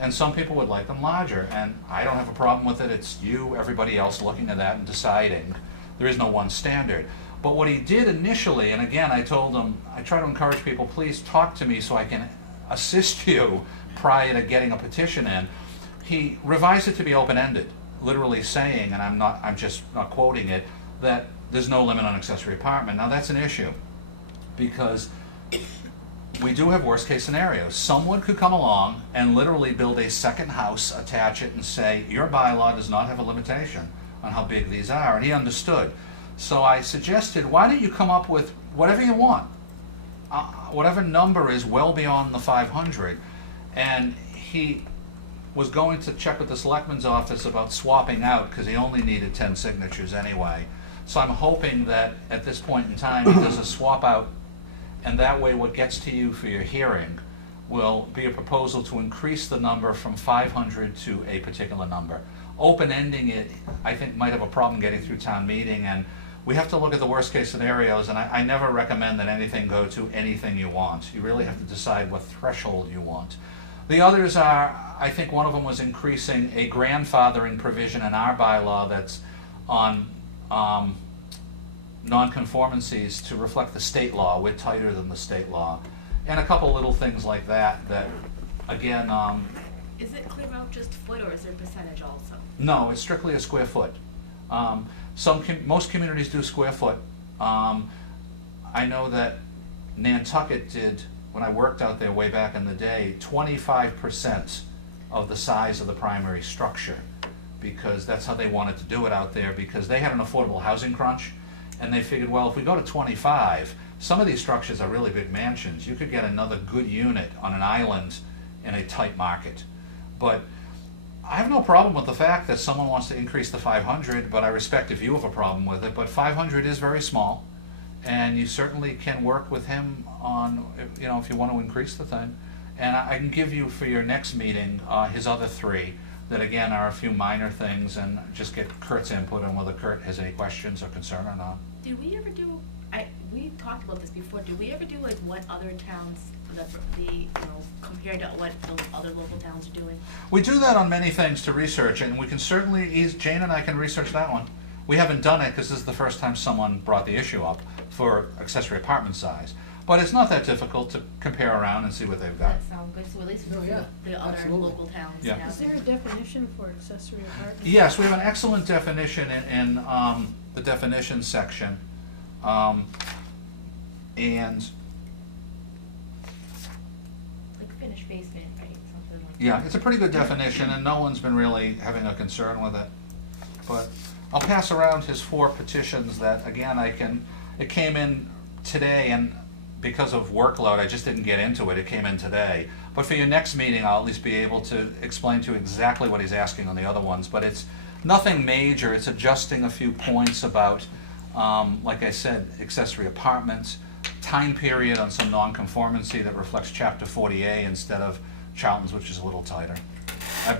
And some people would like them larger, and I don't have a problem with it. It's you, everybody else looking at that and deciding. There is no one standard. But what he did initially, and again, I told him, I try to encourage people, please talk to me so I can assist you prior to getting a petition in. He revised it to be open-ended, literally saying, and I'm just not quoting it, that there's no limit on accessory apartment. Now that's an issue, because we do have worst case scenarios. Someone could come along and literally build a second house, attach it, and say, your bylaw does not have a limitation on how big these are, and he understood. So I suggested, why don't you come up with whatever you want, whatever number is well beyond the 500, and he was going to check with the selectman's office about swapping out, because he only needed 10 signatures anyway. So I'm hoping that at this point in time he does a swap out, and that way what gets to you for your hearing will be a proposal to increase the number from 500 to a particular number. Open-ending it, I think, might have a problem getting through town meeting, and we have to look at the worst case scenarios, and I never recommend that anything go to anything you want. You really have to decide what threshold you want. The others are, I think one of them was increasing a grandfathering provision in our bylaw that's on non-conformancies to reflect the state law. We're tighter than the state law. And a couple little things like that, again... Is it clear out just foot, or is there percentage also? No, it's strictly a square foot. Most communities do square foot. I know that Nantucket did, when I worked out there way back in the day, 25% of the size of the primary structure, because that's how they wanted to do it out there, because they had an affordable housing crunch, and they figured, well, if we go to 25, some of these structures are really big mansions. You could get another good unit on an island in a tight market. But I have no problem with the fact that someone wants to increase the 500, but I respect if you have a problem with it. But 500 is very small, And you certainly can work with him on, you know, if you want to increase the thing. And I can give you for your next meeting, his other three, that again are a few minor things, and just get Kurt's input on whether Kurt has any questions or concern or not. Did we ever do, we talked about this before, did we ever do like what other towns, compared to what the other local towns are doing? We do that on many things to research, and we can certainly, Jane and I can research that one. We haven't done it because this is the first time someone brought the issue up for accessory apartment size. But it's not that difficult to compare around and see what they've got. That sounds good, so at least Oh, we yeah, the other absolutely. local towns Yeah. have. Is there a definition for accessory apartment? Yes, we have an excellent definition in the definition section. And Like finished basement, right, something like that. yeah, it's a pretty good definition, and no one's been really having a concern with it. But I'll pass around his 4 petitions that, again, it came in today, and because of workload, I just didn't get into it. It came in today. But for your next meeting, I'll at least be able to explain to you exactly what he's asking on the other ones. But it's nothing major. It's adjusting a few points about, like I said, accessory apartments, time period on some nonconformity that reflects Chapter 40A instead of Charlton's, which is a little tighter.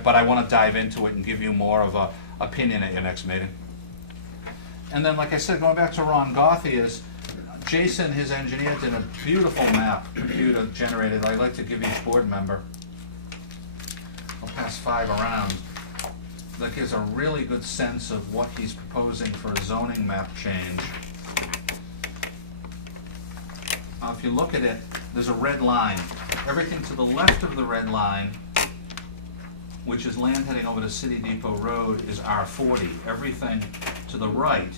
But I want to dive into it and give you more of a opinion at your next meeting. And then, like I said, going back to Ron Gothia's, Jason, his engineer, did a beautiful map, computer generated. I'd like to give each board member, I'll pass 5 around, that gives a really good sense of what he's proposing for a zoning map change. If you look at it, there's a red line. Everything to the left of the red line, which is land heading over to City Depot Road, is R40. Everything to the right,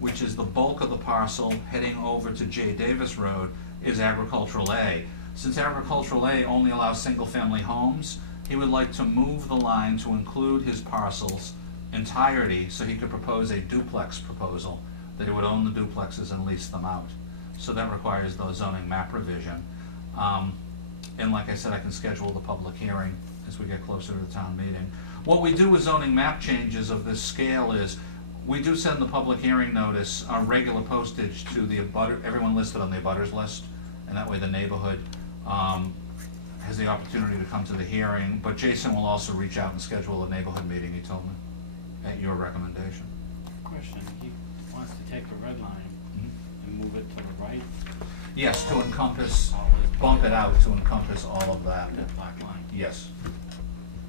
which is the bulk of the parcel heading over to J. Davis Road, is Agricultural A. Since Agricultural A only allows single-family homes, he would like to move the line to include his parcel's entirety so he could propose a duplex proposal, that he would own the duplexes and lease them out. So that requires the zoning map revision. And like I said, I can schedule the public hearing as we get closer to the town meeting. What we do with zoning map changes of this scale is we do send the public hearing notice, regular postage to the everyone listed on the abutters list, and that way the neighborhood has the opportunity to come to the hearing. But Jason will also reach out and schedule a neighborhood meeting, he told me, at your recommendation. Question, he wants to take the red line and move it to the right, Yes, to encompass, bump it out to encompass all of that. that black line. Yes.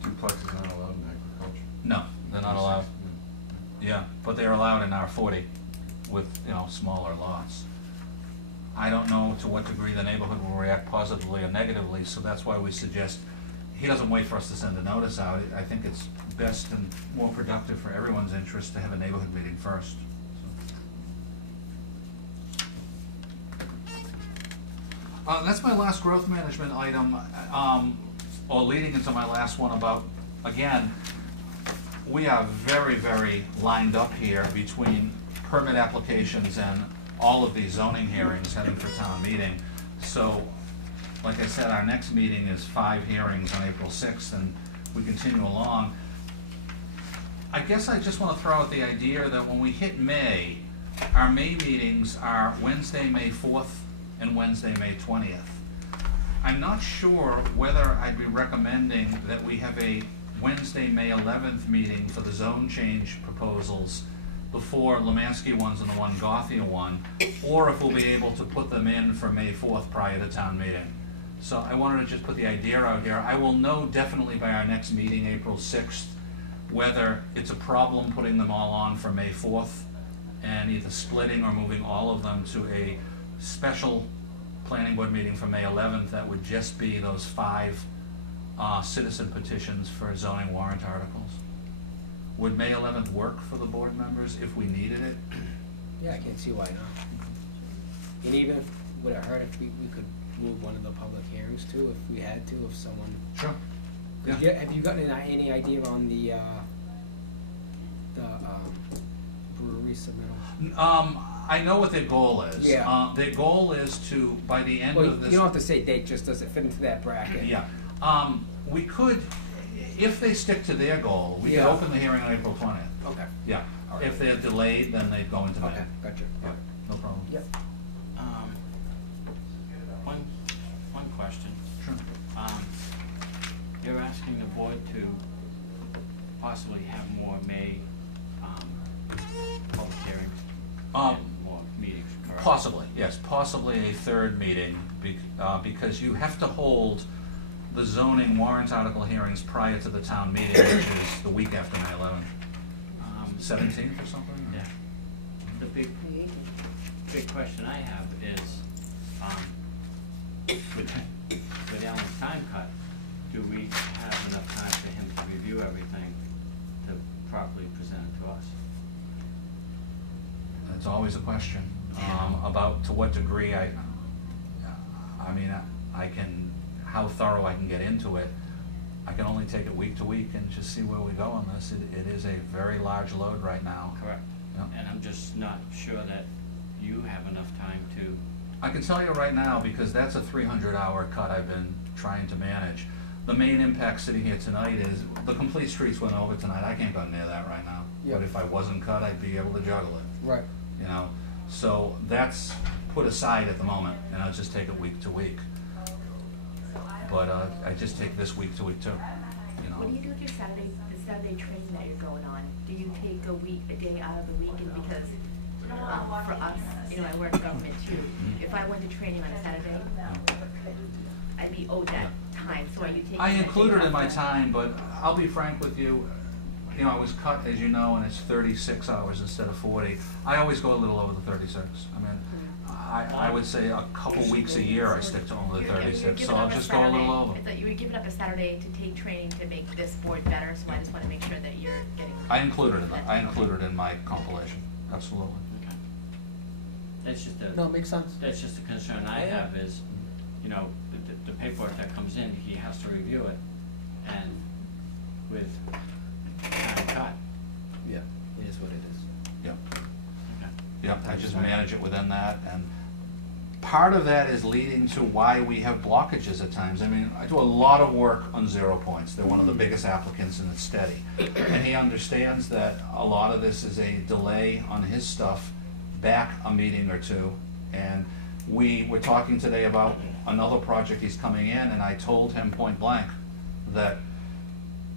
Duplexes aren't allowed in agriculture. No, they're not allowed. Yeah, but they're allowed in R40 with, smaller lots. I don't know to what degree the neighborhood will react positively or negatively, so that's why we suggest, he doesn't wait for us to send a notice out. I think it's best and more productive for everyone's interest to have a neighborhood meeting first. That's my last growth management item, or leading into my last one about, again, we are very, very lined up here between permit applications and all of these zoning hearings heading for town meeting. So, like I said, our next meeting is 5 hearings on April 6th, and we continue along. I guess I just want to throw out the idea that when we hit May, our May meetings are Wednesday, May 4th, and Wednesday, May 20th. I'm not sure whether I'd be recommending that we have a Wednesday, May 11th meeting for the zone change proposals, the 4 Lemansky ones and the 1 Gothia one, or if we'll be able to put them in for May 4th prior to town meeting. So I wanted to just put the idea out here. I will know definitely by our next meeting, April 6th, whether it's a problem putting them all on for May 4th and either splitting or moving all of them to a special planning board meeting for May 11th that would just be those 5 citizen petitions for zoning warrant articles. Would May 11th work for the board members if we needed it? Yeah, I can't see why not. And even if, would it hurt if we could move one of the public hearings too, if we had to, if someone. Sure. Have you gotten any idea on the brewery submittal? I know what their goal is. Yeah. Their goal is to, by the end Well, of this. you don't have to say date, just does it fit into that bracket? Yeah. We could, if they stick to their goal, we could Yeah. open the hearing on April 20th. Okay. Yeah. All right. If they're delayed, then they'd go into May. Okay, gotcha. Yeah, no problem. Yep. to possibly have more May, public hearings and more meetings, correct? Possibly, yes, possibly a third meeting, because you have to hold the zoning warrant article hearings prior to the town meeting, which is the week after 9/11, 17th or something? Yeah. The big question I have is, with Alan's time cut, do we have enough time for him to review everything to properly present it to us? It's always a question, about to what degree I mean, I can, how thorough I can get into it. I can only take it week to week and just see where we go on this. It is a very large load right now. Correct. Yeah. And I'm just not sure that you have enough time to, I can tell you right now, because that's a 300-hour cut I've been trying to manage. The main impact sitting here tonight is, the complete streets went over tonight. I can't go near that right now. Yeah. But if I wasn't cut, I'd be able to juggle it, Right. you know? So that's put aside at the moment, and I'll just take it week to week. But I just take this week to week too, you know? What do you do with your the Saturday training that you're going on? Do you take a day out of the weekend? Because, for us, you know, I work government too. If I went to training on a Saturday, I'd be owed that time, so are you taking I that day include it in off my then? time, but I'll be frank with you, you know, I was cut, as you know, and it's 36 hours instead of 40. I always go a little over the 36. I mean, I would say a couple weeks a year I stick to only the You're 36, so giving I'll up a just go a little Saturday. over. I thought you were giving up a Saturday to take training to make this board better, so I just wanna make sure that you're getting. I included it in my compilation, absolutely. okay. That's just a. No, it makes sense. That's just a concern I Yeah. have is, you know, the paperwork that comes in, he has to review it, and with time cut. Yeah, it is what it is. Yep. Okay. Yep, I just manage it within that, and part of that is leading to why we have blockages at times. I mean, I do a lot of work on 0 points. They're one of the biggest applicants, and it's steady. And he understands that a lot of this is a delay on his stuff, back a meeting or two. And we were talking today about another project he's coming in, and I told him point blank that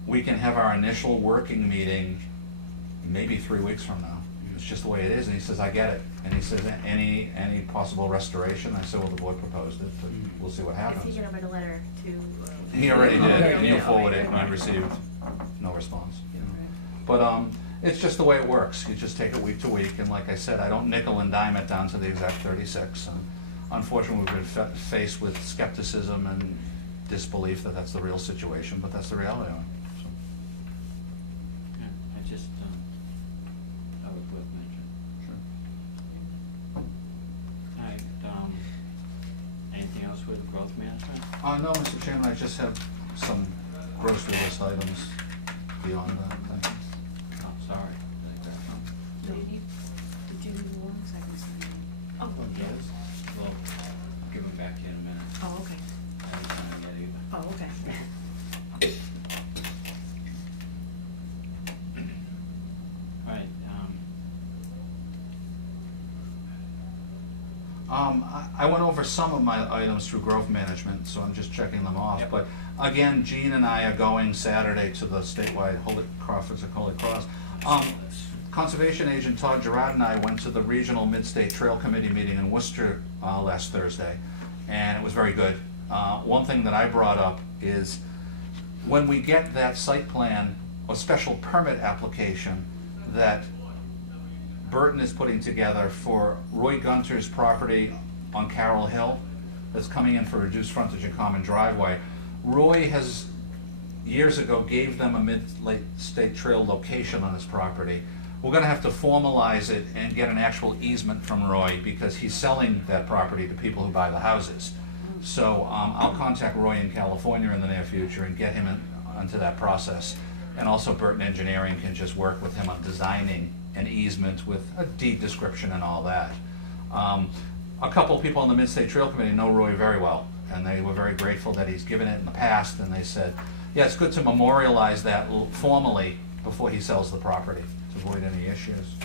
we can have our initial working meeting maybe 3 weeks from now. It's just the way it is, and he says, I get it. And he says, any possible restoration? I said, well, the board proposed it, but we'll see what Is he happens. gonna write a letter to? He already did, Okay. and you forwarded it, and I received no response. You know. But it's just the way it works. You just take it week to week, and like I said, I don't nickel and dime it down to the exact 36. And unfortunately, we've been faced with skepticism and disbelief that that's the real situation, but that's the reality of it. So. Yeah, I just, I would worth mention. Sure. Alright, anything else with growth management? No, Mr. Chairman, I just have some grocery list items beyond that. Thank you. Oh, sorry. Did you do the warrants? I can sign them. Oh, Yes, well, I'll give them back to you in a minute. oh, okay, I haven't signed yet either. oh, okay. Alright, I went over some of my items through growth management, so I'm just checking them off. Yep. But again, Gene and I are going Saturday to the statewide Holy Cross. Conservation agent Todd Gerard and I went to the regional Mid-State Trail Committee meeting in Worcester last Thursday, and it was very good. One thing that I brought up is when we get that site plan or special permit application that Burton is putting together for Roy Gunter's property on Carroll Hill that's coming in for reduced frontage and common driveway. Roy has, years ago, gave them a mid-late state trail location on his property. We're gonna have to formalize it and get an actual easement from Roy because he's selling that property to people who buy the houses. So I'll contact Roy in California in the near future and get him into that process. And also Burton Engineering can just work with him on designing an easement with a deed description and all that. A couple of people on the Mid-State Trail Committee know Roy very well, and they were very grateful that he's given it in the past, and they said, yeah, it's good to memorialize that formally before he sells the property, to avoid any issues.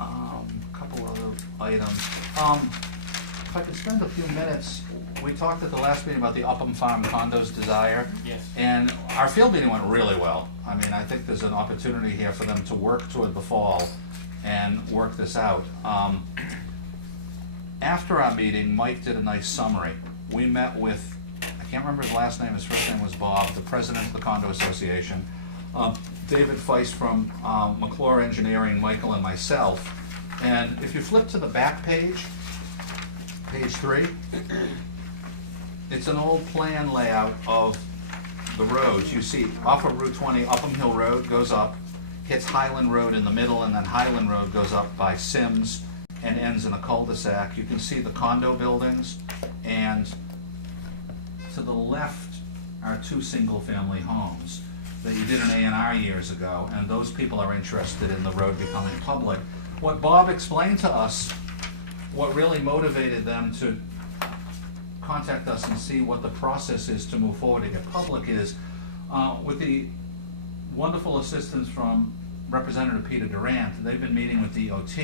A couple other items. If I could spend a few minutes, we talked at the last meeting about the Upham Farm Condos Desire. Yes. And our field meeting went really well. I mean, I think there's an opportunity here for them to work toward the fall and work this out. After our meeting, Mike did a nice summary. We met with, I can't remember his last name, his first name was Bob, the president of the Condo Association, David Feist from McClure Engineering, Michael and myself. And if you flip to the back page, page 3, it's an old plan layout of the roads. You see off of Route 20, Upham Hill Road goes up, hits Highland Road in the middle, and then Highland Road goes up by Sims and ends in a cul-de-sac. You can see the condo buildings, and to the left are 2 single-family homes that you did an A&R years ago, and those people are interested in the road becoming public. What Bob explained to us, what really motivated them to contact us and see what the process is to move forward to get public is, with the wonderful assistance from Representative Peter Durant, they've been meeting with DOT.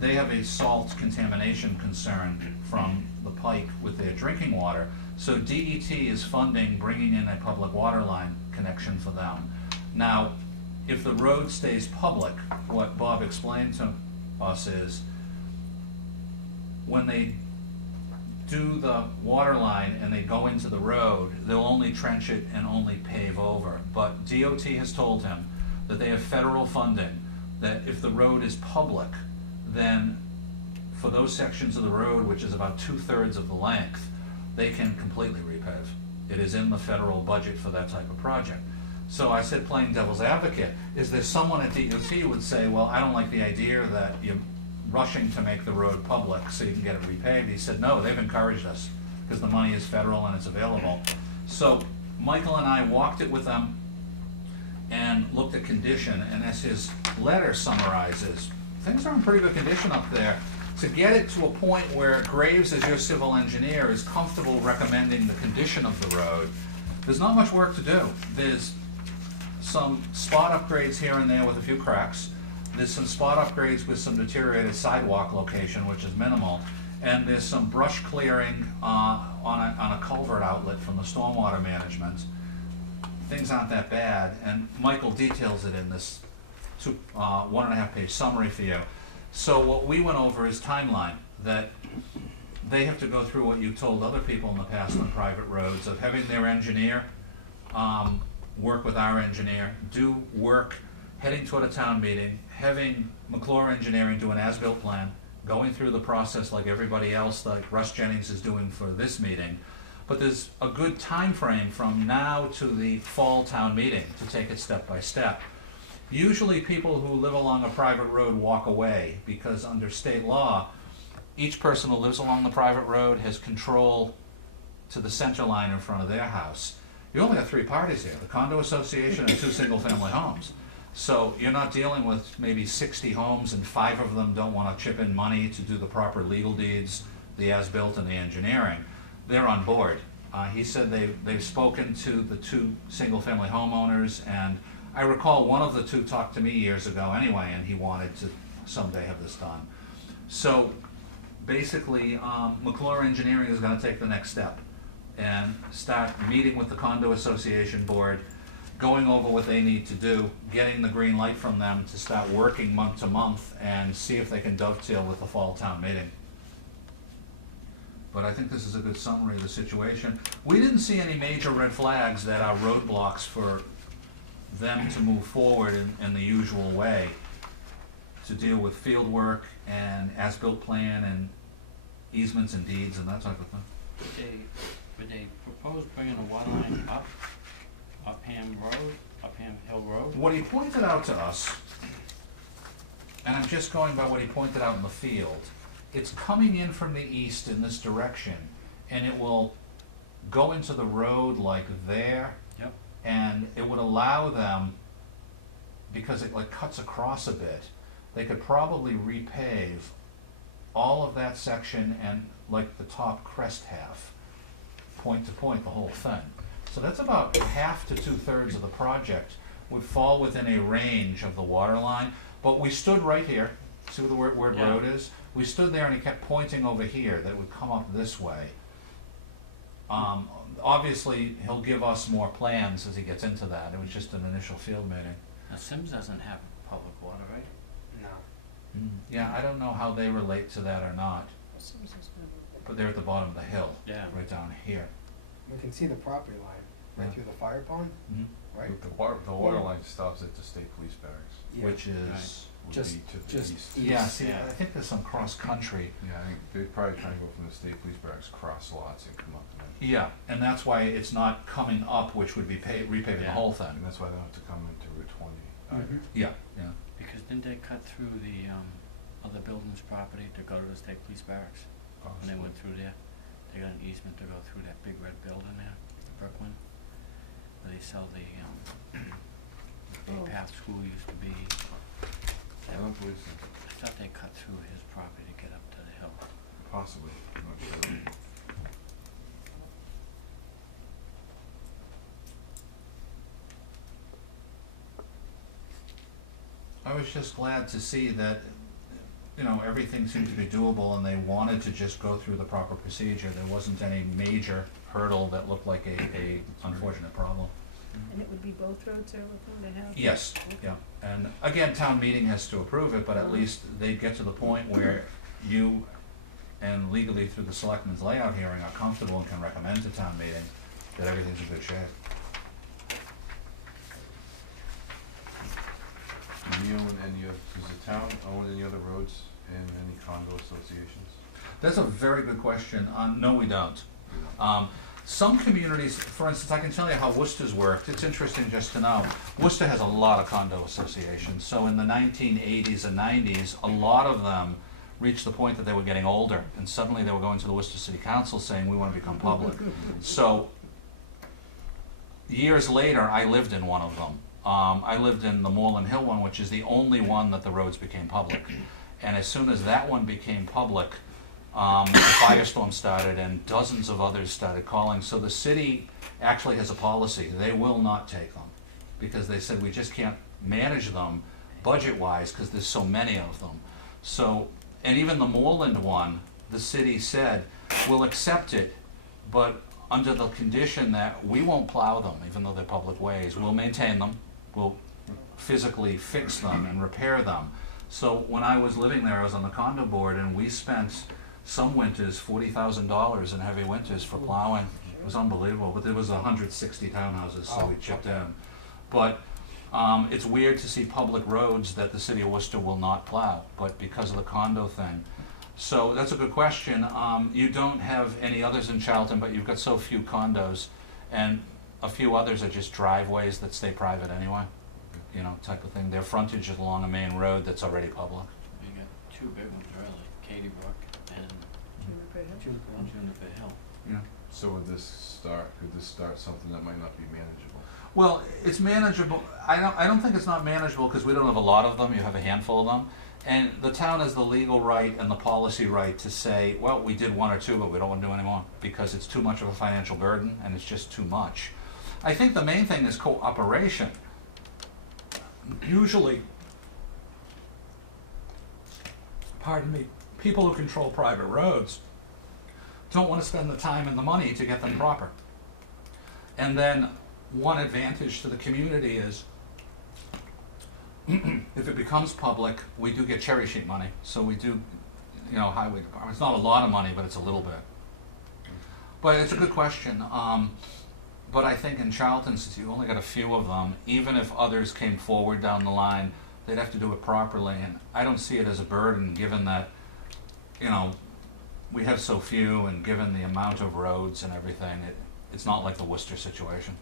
They have a salt contamination concern from the Pike with their drinking water. So DET is funding bringing in a public water line connection for them. Now, if the road stays public, what Bob explained to us is, when they do the water line and they go into the road, they'll only trench it and only pave over. But DOT has told him that they have federal funding, that if the road is public, then for those sections of the road, which is about 2/3 of the length, they can completely repave. It is in the federal budget for that type of project. So I said, playing devil's advocate, is there someone at DOT who would say, well, I don't like the idea that you're rushing to make the road public so you can get it repaved? He said, no, they've encouraged us because the money is federal and it's available. So Michael and I walked it with them and looked at condition, and as his letter summarizes, things are in pretty good condition up there. To get it to a point where Graves, as your civil engineer, is comfortable recommending the condition of the road, there's not much work to do. There's some spot upgrades here and there with a few cracks. There's some spot upgrades with some deteriorated sidewalk location, which is minimal. And there's some brush clearing on a culvert outlet from the stormwater management. Things aren't that bad, and Michael details it in this 1.5-page summary for you. So what we went over is timeline, that they have to go through what you've told other people in the past on private roads, of having their engineer work with our engineer, do work heading toward a town meeting, having McClure Engineering do an as-built plan, going through the process like everybody else, like Russ Jennings is doing for this meeting. But there's a good time frame from now to the fall town meeting to take it step by step. Usually people who live along a private road walk away because under state law, each person who lives along the private road has control to the center line in front of their house. You only have 3 parties here, the condo association and 2 single-family homes. So you're not dealing with maybe 60 homes and 5 of them don't want to chip in money to do the proper legal deeds, the as-built and the engineering. They're on board. He said they've spoken to the 2 single-family homeowners, and I recall one of the 2 talked to me years ago anyway, and he wanted to someday have this done. So basically, McClure Engineering is going to take the next step and start meeting with the condo association board, going over what they need to do, getting the green light from them to start working month to month and see if they can dovetail with the fall town meeting. But I think this is a good summary of the situation. We didn't see any major red flags that are roadblocks for them to move forward in the usual way to deal with field work and as-built plan and easements and deeds and that type of thing. Would they propose bringing a water line up Upham Hill Road? What he pointed out to us, and I'm just going by what he pointed out in the field, it's coming in from the east in this direction, and it will go into the road like there. Yep. And it would allow them, because it like cuts across a bit, they could probably repave all of that section and like the top crest half, point to point, the whole thing. So that's about half to 2/3 of the project would fall within a range of the water line. But we stood right here, see where the word road is? We stood there and he kept pointing over here that it would come up this way. Obviously, he'll give us more plans as he gets into that. It was just an initial field meeting. Now Sims doesn't have public water, right? No. Yeah, I don't know how they relate to that or not, but they're at the bottom of the hill, Yeah. right down here. We can see the property line, right Yeah. through the fire pond, Mhm. right? The water line stops at the state police barracks. Yeah. Which is, Would Just- be to the just east. yeah, see, Yeah. I think there's some cross-country. Yeah, I think they're probably trying to go from the state police barracks, cross lots and come up to them. Yeah, and that's why it's not coming up, which would be repaving the Yeah. whole thing. And that's why they don't have to come into Route 20 either. Yeah, yeah. Because didn't they cut through the, other building's property to go to the state police barracks? When they went through there, they got an easement to go through that big red building there, Brooklyn, where they sell the, Bay Path School used to be. I don't believe so. I thought they cut through his property to get up to the hill. Possibly, I'm not sure. I was just glad to see that, you know, everything seemed to be doable and they wanted to just go through the proper procedure. There wasn't any major hurdle that looked like a unfortunate problem. And it would be both roads they're looking to have? Yes, yeah. And again, town meeting has to approve it, but at least they get to the point where you and legally through the selectmen's layout hearing are comfortable and can recommend to town meeting that everything's in good shape. Do you own any of, does the town own any other roads in any condo associations? That's a very good question. No, we don't. Some communities, for instance, I can tell you how Worcester's worked. It's interesting just to know. Worcester has a lot of condo associations. So in the 1980s and 90s, a lot of them reached the point that they were getting older, and suddenly they were going to the Worcester City Council saying, we want to become public. So years later, I lived in one of them. I lived in the Moreland Hill one, which is the only one that the roads became public. And as soon as that one became public, a firestorm started and dozens of others started calling. So the city actually has a policy. They will not take them because they said we just can't manage them budget-wise because there's so many of them. So, and even the Moreland one, the city said, we'll accept it, but under the condition that we won't plow them, even though they're public ways. We'll maintain them, we'll physically fix them and repair them. So when I was living there, I was on the condo board, and we spent some winters $40,000 in heavy winters for plowing. It was unbelievable, but there was 160 townhouses, so we chipped in. But it's weird to see public roads that the city of Worcester will not plow, but because of the condo thing. So that's a good question. You don't have any others in Charlton, but you've got so few condos, and a few others are just driveways that stay private anyway, you know, type of thing. Their frontage is along a main road that's already public. You got two big ones really, Katy Brook and Juniper Hill. Yeah. So could this start something that might not be manageable? Well, it's manageable. I don't think it's not manageable because we don't have a lot of them. You have a handful of them. And the town has the legal right and the policy right to say, well, we did one or two, but we don't want to do any more because it's too much of a financial burden and it's just too much. I think the main thing is cooperation. Usually, pardon me, people who control private roads don't want to spend the time and the money to get them proper. And then one advantage to the community is if it becomes public, we do get cherry sheet money. So we do, you know, highway department. It's not a lot of money, but it's a little bit. But it's a good question. But I think in Charlton, since you only got a few of them, even if others came forward down the line, they'd have to do it properly. And I don't see it as a burden, given that, you know, we have so few, and given the amount of roads and everything, it's not like the Worcester situation.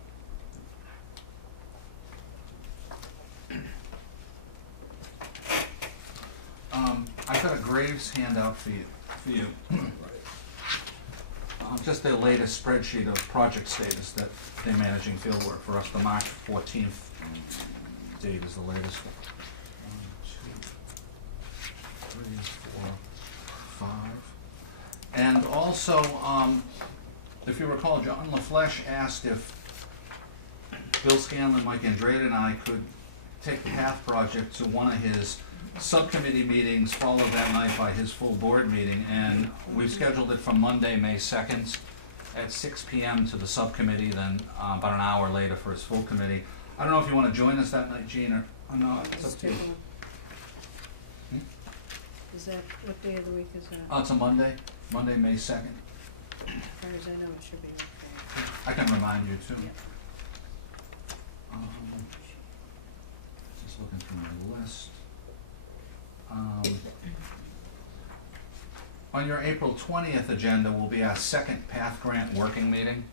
I've got a Graves handout for you. Just their latest spreadsheet of project status that they're managing field work for us. The March 14th date is the latest. 1, 2, 3, 4, 5. And also, if you recall, John LaFleche asked if Bill Scanlon, Mike Andrade, and I could take the Path project to one of his subcommittee meetings, followed that night by his full board meeting, and we've scheduled it for Monday, May 2nd at 6 p.m. to the subcommittee, then about an hour later for his full committee. I don't know if you want to join us that night, Gene, or not. It's up to you. Is that, what day of the week is that? It's a Monday, Monday, May 2nd. As far as I know, it should be okay. I can remind you too. Yep. Just looking through my list. On your April 20th agenda will be our second Path Grant working meeting,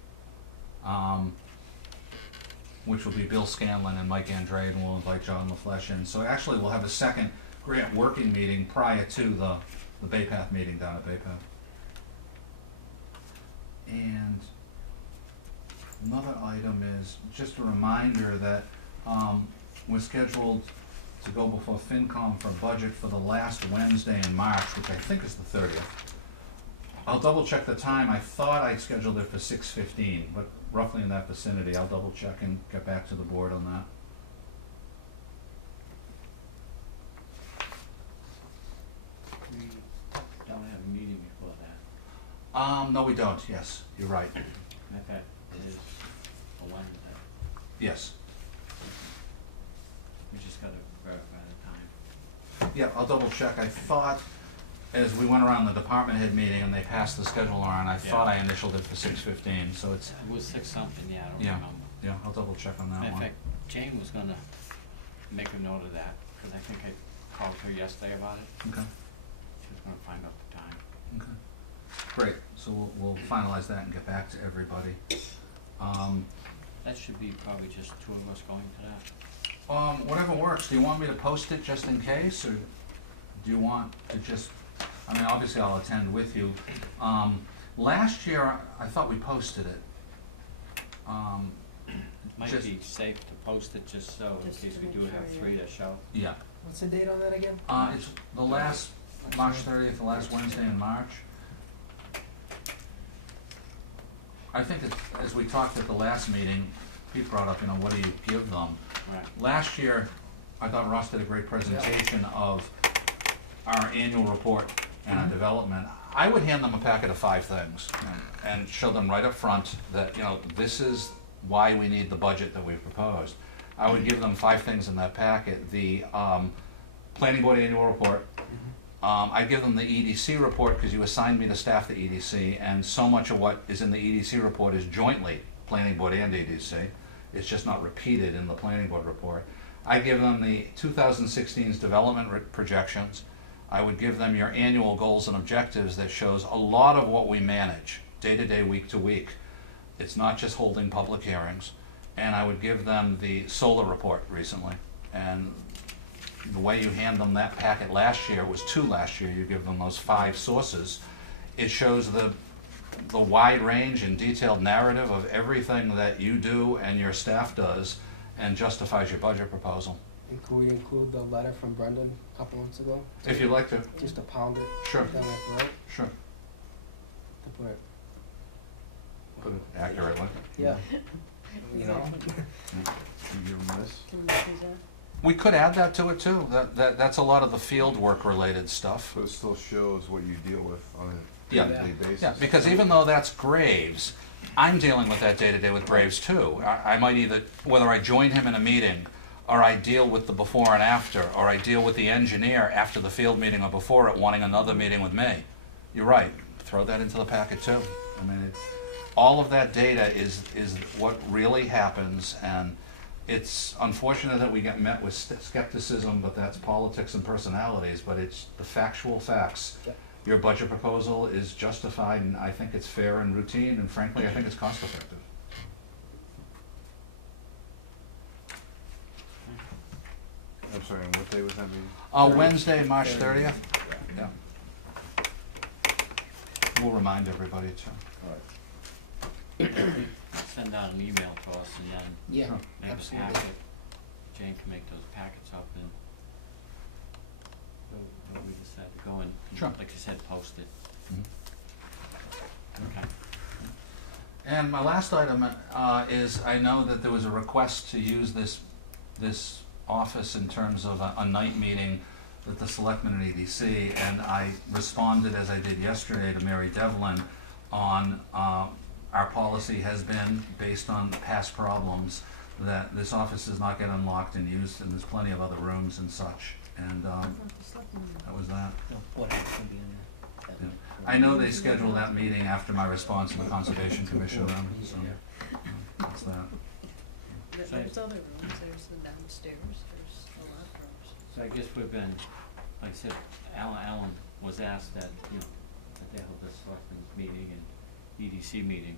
which will be Bill Scanlon and Mike Andrade, and we'll invite John LaFleche in. So actually, we'll have a second grant working meeting prior to the Bay Path meeting down at Bay Path. And another item is just a reminder that we're scheduled to go before FinCom for budget for the last Wednesday in March, which I think is the 30th. I'll double check the time. I thought I scheduled it for 6:15, but roughly in that vicinity. I'll double check and get back to the board on that. We don't have a meeting before that. No, we don't. Yes, you're right. In fact, it is a Wednesday. Yes. We just gotta verify the time. Yeah, I'll double check. I thought, as we went around the department head meeting and they passed the schedule around, I thought I initialed it for 6:15, so it's, It was 6 something, yeah, I don't Yeah. remember. yeah, I'll double check on that In one. fact, Jane was gonna make a note of that, cause I think I called her yesterday about it. Okay, She was gonna find out the time. okay. Great, so we'll finalize that and get back to everybody. That should be probably just 2 of us going to that. Whatever works. Do you want me to post it just in case, or do you want to just, I mean, obviously I'll attend with you. Last year, I thought we posted it. Might Just- be safe to post it just so, in Just case to we make do sure, have yeah. 3 that show. Yeah. What's the date on that again? It's the last, March 30th, the last Wednesday in March. I think it's, as we talked at the last meeting, Pete brought up, what do you give them? Right. Last year, I thought Ross did a great presentation of our annual report and our development. I would hand them a packet of 5 things and show them right up front that, this is why we need the budget that we've proposed. I would give them 5 things in that packet. The planning board annual report. I'd give them the EDC report because you assigned me to staff the EDC, and so much of what is in the EDC report is jointly planning board and EDC. It's just not repeated in the planning board report. I give them the 2016's development projections. I would give them your annual goals and objectives that shows a lot of what we manage, day to day, week to week. It's not just holding public hearings. And I would give them the solar report recently. And the way you hand them that packet last year, it was 2 last year, you give them those 5 sources. It shows the wide range and detailed narrative of everything that you do and your staff does, and justifies your budget proposal. And could we include the letter from Brendan a couple months ago? If you'd like to. Just to pound it. Sure. Down that road, Sure. to put it, Put it accurately. yeah. You know? You give them this? Can we see that? We could add that to it too. That's a lot of the field work related stuff. So it still shows what you deal with on a Yeah. day-to-day basis? Yeah, because even though that's Graves, I'm dealing with that day to day with Graves too. I might either, whether I join him in a meeting, or I deal with the before and after, or I deal with the engineer after the field meeting or before it, wanting another meeting with me. You're right, throw that into the packet too. I mean, all of that data is what really happens, and it's unfortunate that we get met with skepticism, but that's politics and personalities, but it's the factual facts. Yeah. Your budget proposal is justified, and I think it's fair and routine, and frankly, I think it's cost effective. I'm sorry, and what day was that meeting? Wednesday, March 30th? Yeah. We'll remind everybody too. Send out an email to us and then Yeah, Sure. make a absolutely. packet. Jane can make those packets up and we decide to go and, Sure. like you said, post it. Mhm. Okay. And my last item is, I know that there was a request to use this office in terms of a night meeting with the selectmen and EDC, and I responded, as I did yesterday, to Mary Devlin on our policy has been, based on past problems, that this office does not get unlocked and used, and there's plenty of other rooms and such, and, that was that. No, what else would be in there? Yeah. I know they scheduled that meeting after my response to the Conservation Commission, so, that's that. There's other rooms, there's the downstairs, there's a lot of rooms. So I guess we've been, like I said, Alan was asked that, you know, that they hold this selectmen's meeting and EDC meeting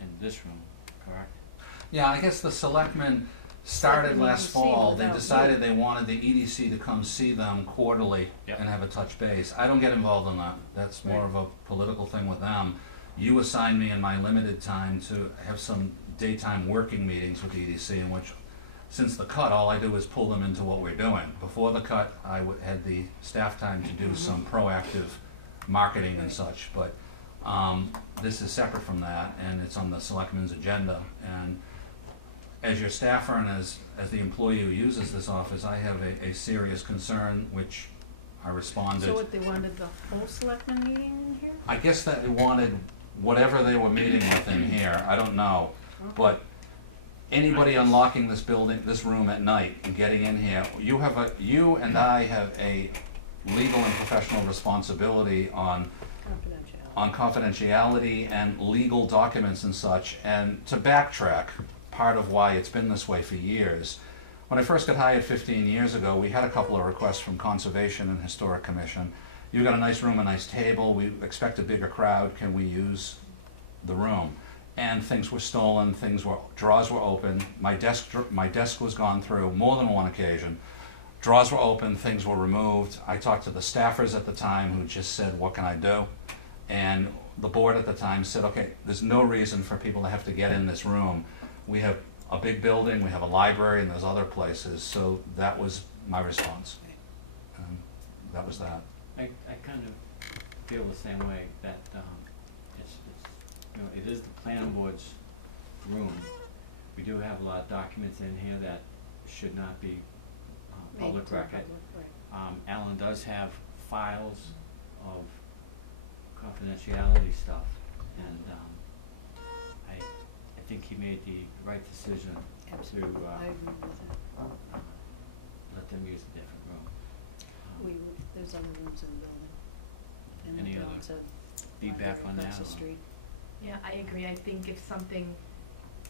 in this room, correct? Yeah, I guess the selectmen started Selectmen last EDC fall, they without decided you. they wanted the EDC to come see them quarterly Yep. and have a touch base. I don't get involved in that, that's more of a political thing with them. You assigned me in my limited time to have some daytime working meetings with the EDC, in which, since the cut, all I do is pull them into what we're doing. Before the cut, I had the staff time to do some proactive marketing and such, but this is separate from that, and it's on the selectmen's agenda. And as your staffer and as the employee who uses this office, I have a serious concern, which I responded. So what, they wanted the whole selectmen meeting in here? I guess that they wanted whatever they were meeting with in here, I don't know. But anybody unlocking this building, this room at night and getting in here, you and I have a legal and professional responsibility on confidentiality and legal documents and such. And to backtrack, part of why it's been this way for years, when I first got hired 15 years ago, we had a couple of requests from Conservation and Historic Commission. You got a nice room, a nice table, we expect a bigger crowd, can we use the room? And things were stolen, drawers were open, my desk was gone through more than one occasion. Drawers were open, things were removed. I talked to the staffers at the time who just said, what can I do? And the board at the time said, okay, there's no reason for people to have to get in this room. We have a big building, we have a library, and there's other places, so that was my response. That was that. I kind of feel the same way, that it's, you know, it is the planning board's room. We do have a lot of documents in here that should not be public Made to record. public, right. Alan does have files of confidentiality stuff, and I think he made the right decision to Absolutely, I agree with that. let them use a different room. There's other rooms in the building. And Any the other dogs have feedback on across that, the or- street. Yeah, I agree. I think if something,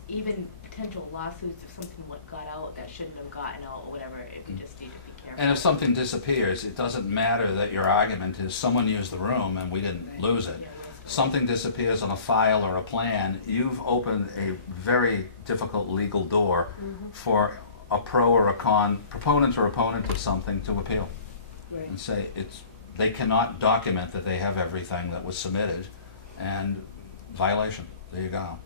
even potential lawsuits, if something got out that shouldn't have gotten out or whatever, we just need to be careful. And if something disappears, it doesn't matter that your argument is someone used the room and we didn't lose it. Yeah, Something disappears on a file or a plan, you've opened a very difficult legal door for a pro or a con, proponent or opponent of something to appeal. Right. And say they cannot document that they have everything that was submitted, and violation, there you go.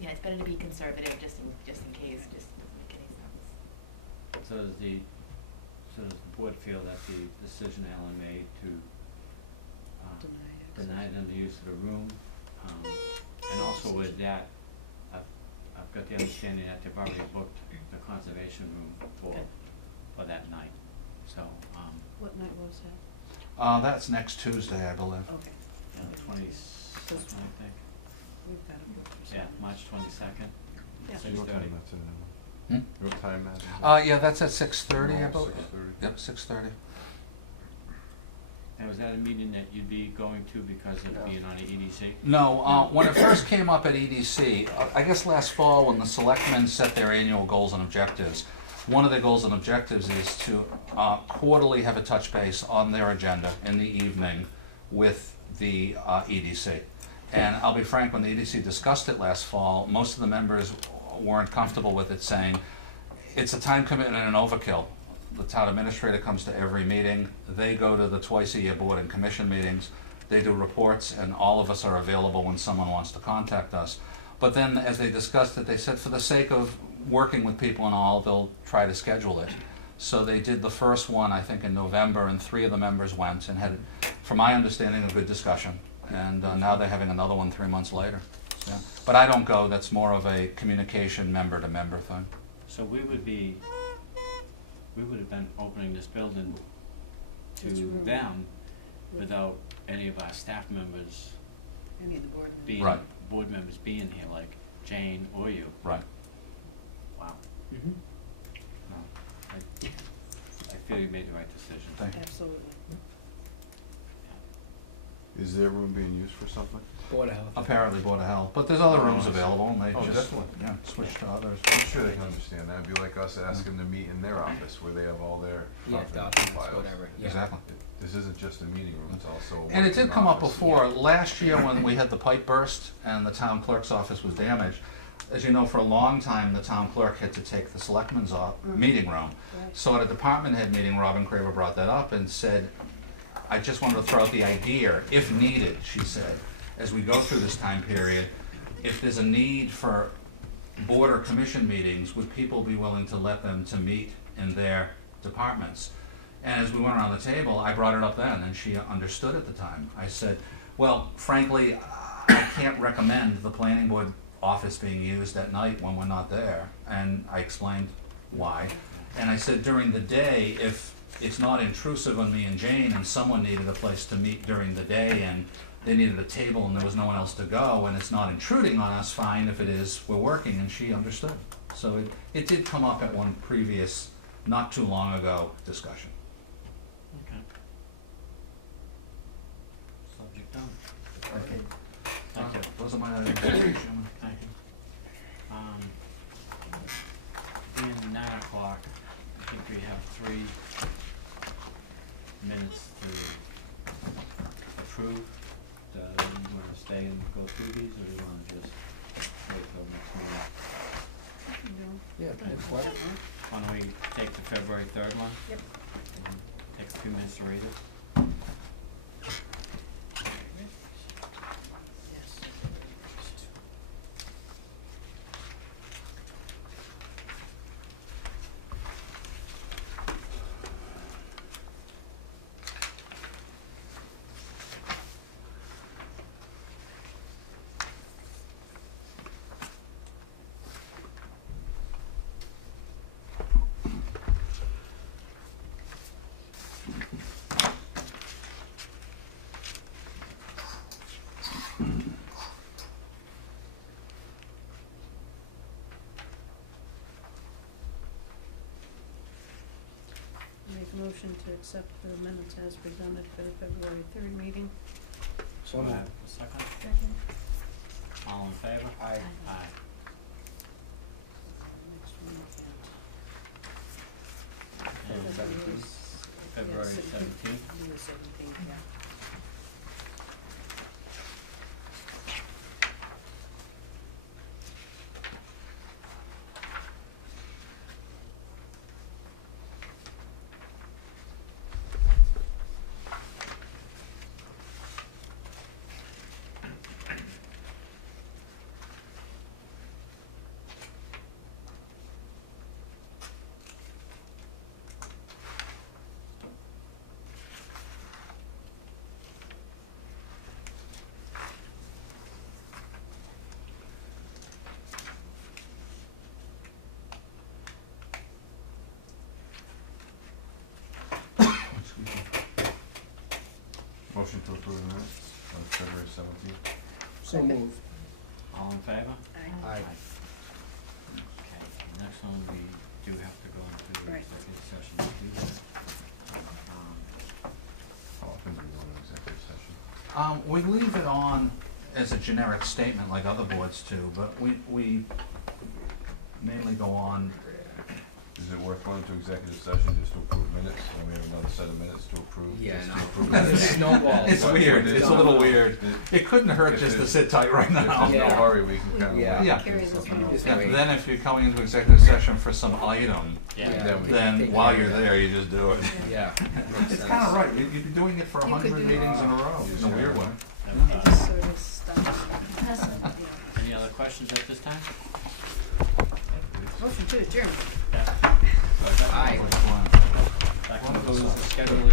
Yeah, it's better to be conservative just in case, just doesn't make any sense. So does the board feel that the decision Alan made to deny them the use of the room, and also with that, I've got the understanding that they've already booked the conservation room for that night, so, What night was that? That's next Tuesday, I believe. Okay. the 22nd, I think, We've got it booked for yeah, Saturday. March 22nd. Yeah. So What time that's in? Hmm? What time that is? Yeah, that's at 6:30, I Oh, believe. 6:30. Yep, 6:30. And was that a meeting that you'd be going to because of being on the EDC? No, when it first came up at EDC, I guess last fall when the selectmen set their annual goals and objectives, one of their goals and objectives is to quarterly have a touch base on their agenda in the evening with the EDC. And I'll be frank, when the EDC discussed it last fall, most of the members weren't comfortable with it, saying it's a time commitment and an overkill. The town administrator comes to every meeting, they go to the twice-a-year board and commission meetings, they do reports, and all of us are available when someone wants to contact us. But then, as they discussed it, they said for the sake of working with people and all, they'll try to schedule it. So they did the first one, I think, in November, and 3 of the members went and had, from my understanding, a good discussion. And now they're having another one 3 months later. Yeah. But I don't go, that's more of a communication member-to-member thing. So we would have been opening this building to This room. them without any of our staff members Any of the board members. being, Right. board members being here, like Jane or you. Right. Wow. Mm-hmm. No, I feel you made the right decision. Thank you. Absolutely. Is there room being used for something? Board of Health. Apparently Board of Health, but there's other rooms available, and they Oh, just, definitely. yeah, switch to others. I'm sure they can understand that. It'd be like us asking them to meet in their office where they have all their Yeah, confidential documents, files. whatever, yeah. Exactly. This isn't just a meeting room, it's also a And it working did come up office. before, last year when we had the pipe burst and the town clerk's office was damaged. As you know, for a long time, the town clerk had to take the selectmen's meeting room. Right. So at a department head meeting, Robin Craver brought that up and said, I just wanted to throw out the idea, if needed, she said, as we go through this time period, if there's a need for board or commission meetings, would people be willing to let them to meet in their departments? And as we went around the table, I brought it up then, and she understood at the time. I said, well, frankly, I can't recommend the planning board office being used at night when we're not there. And I explained why. And I said, during the day, if it's not intrusive on me and Jane, and someone needed a place to meet during the day, and they needed a table and there was no one else to go, and it's not intruding on us, fine. If it is, we're working, and she understood. So it did come up at one previous, not too long ago, discussion. Okay. Subject done. Okay. Thank you. Those are my items, Mr. Chairman. Thank you. Being 9 o'clock, I think we have 3 minutes to approve. Do you wanna stay and go through these, or do you wanna just wait till next meeting? Yeah, that's what. Why don't we take the February 3rd one? Yep. And take a few minutes to read it. Yes. Make a motion to accept the minutes as presented for the February 3rd meeting. So Do I moved. have a second? All in favor? Aye. Aye. Next one, And February 17th? The 17th, yeah. Motion to approve the minutes on February 17th. So moved. All in favor? Aye. Aye. Okay, next one, we do have to go into Right. executive session to do that. How often do we go into executive session? We leave it on as a generic statement like other boards do, but we mainly go on. Is it worth going to executive session just to approve minutes, and we have another set of minutes to approve? Yeah, just no. to approve It's minutes? snowball. It's What- weird, what it's is- a little weird. It couldn't hurt If just to there's- sit tight right If now. there's no Yeah. hurry, we can kind of Yeah. wait. Yeah. and Carry stuff this out. one. Just Yeah, wait. then if you're coming into executive session for some item, Yeah. Then we- then Take while care you're of that. there, you just do it. Yeah. Makes It's sense. kinda right, you'd be doing it for You could 100 do meetings in a that. row, in a weird way. It just sort of stops. Any other questions at this time? Motion to adjourn. Yeah. Aye. That concludes the schedule.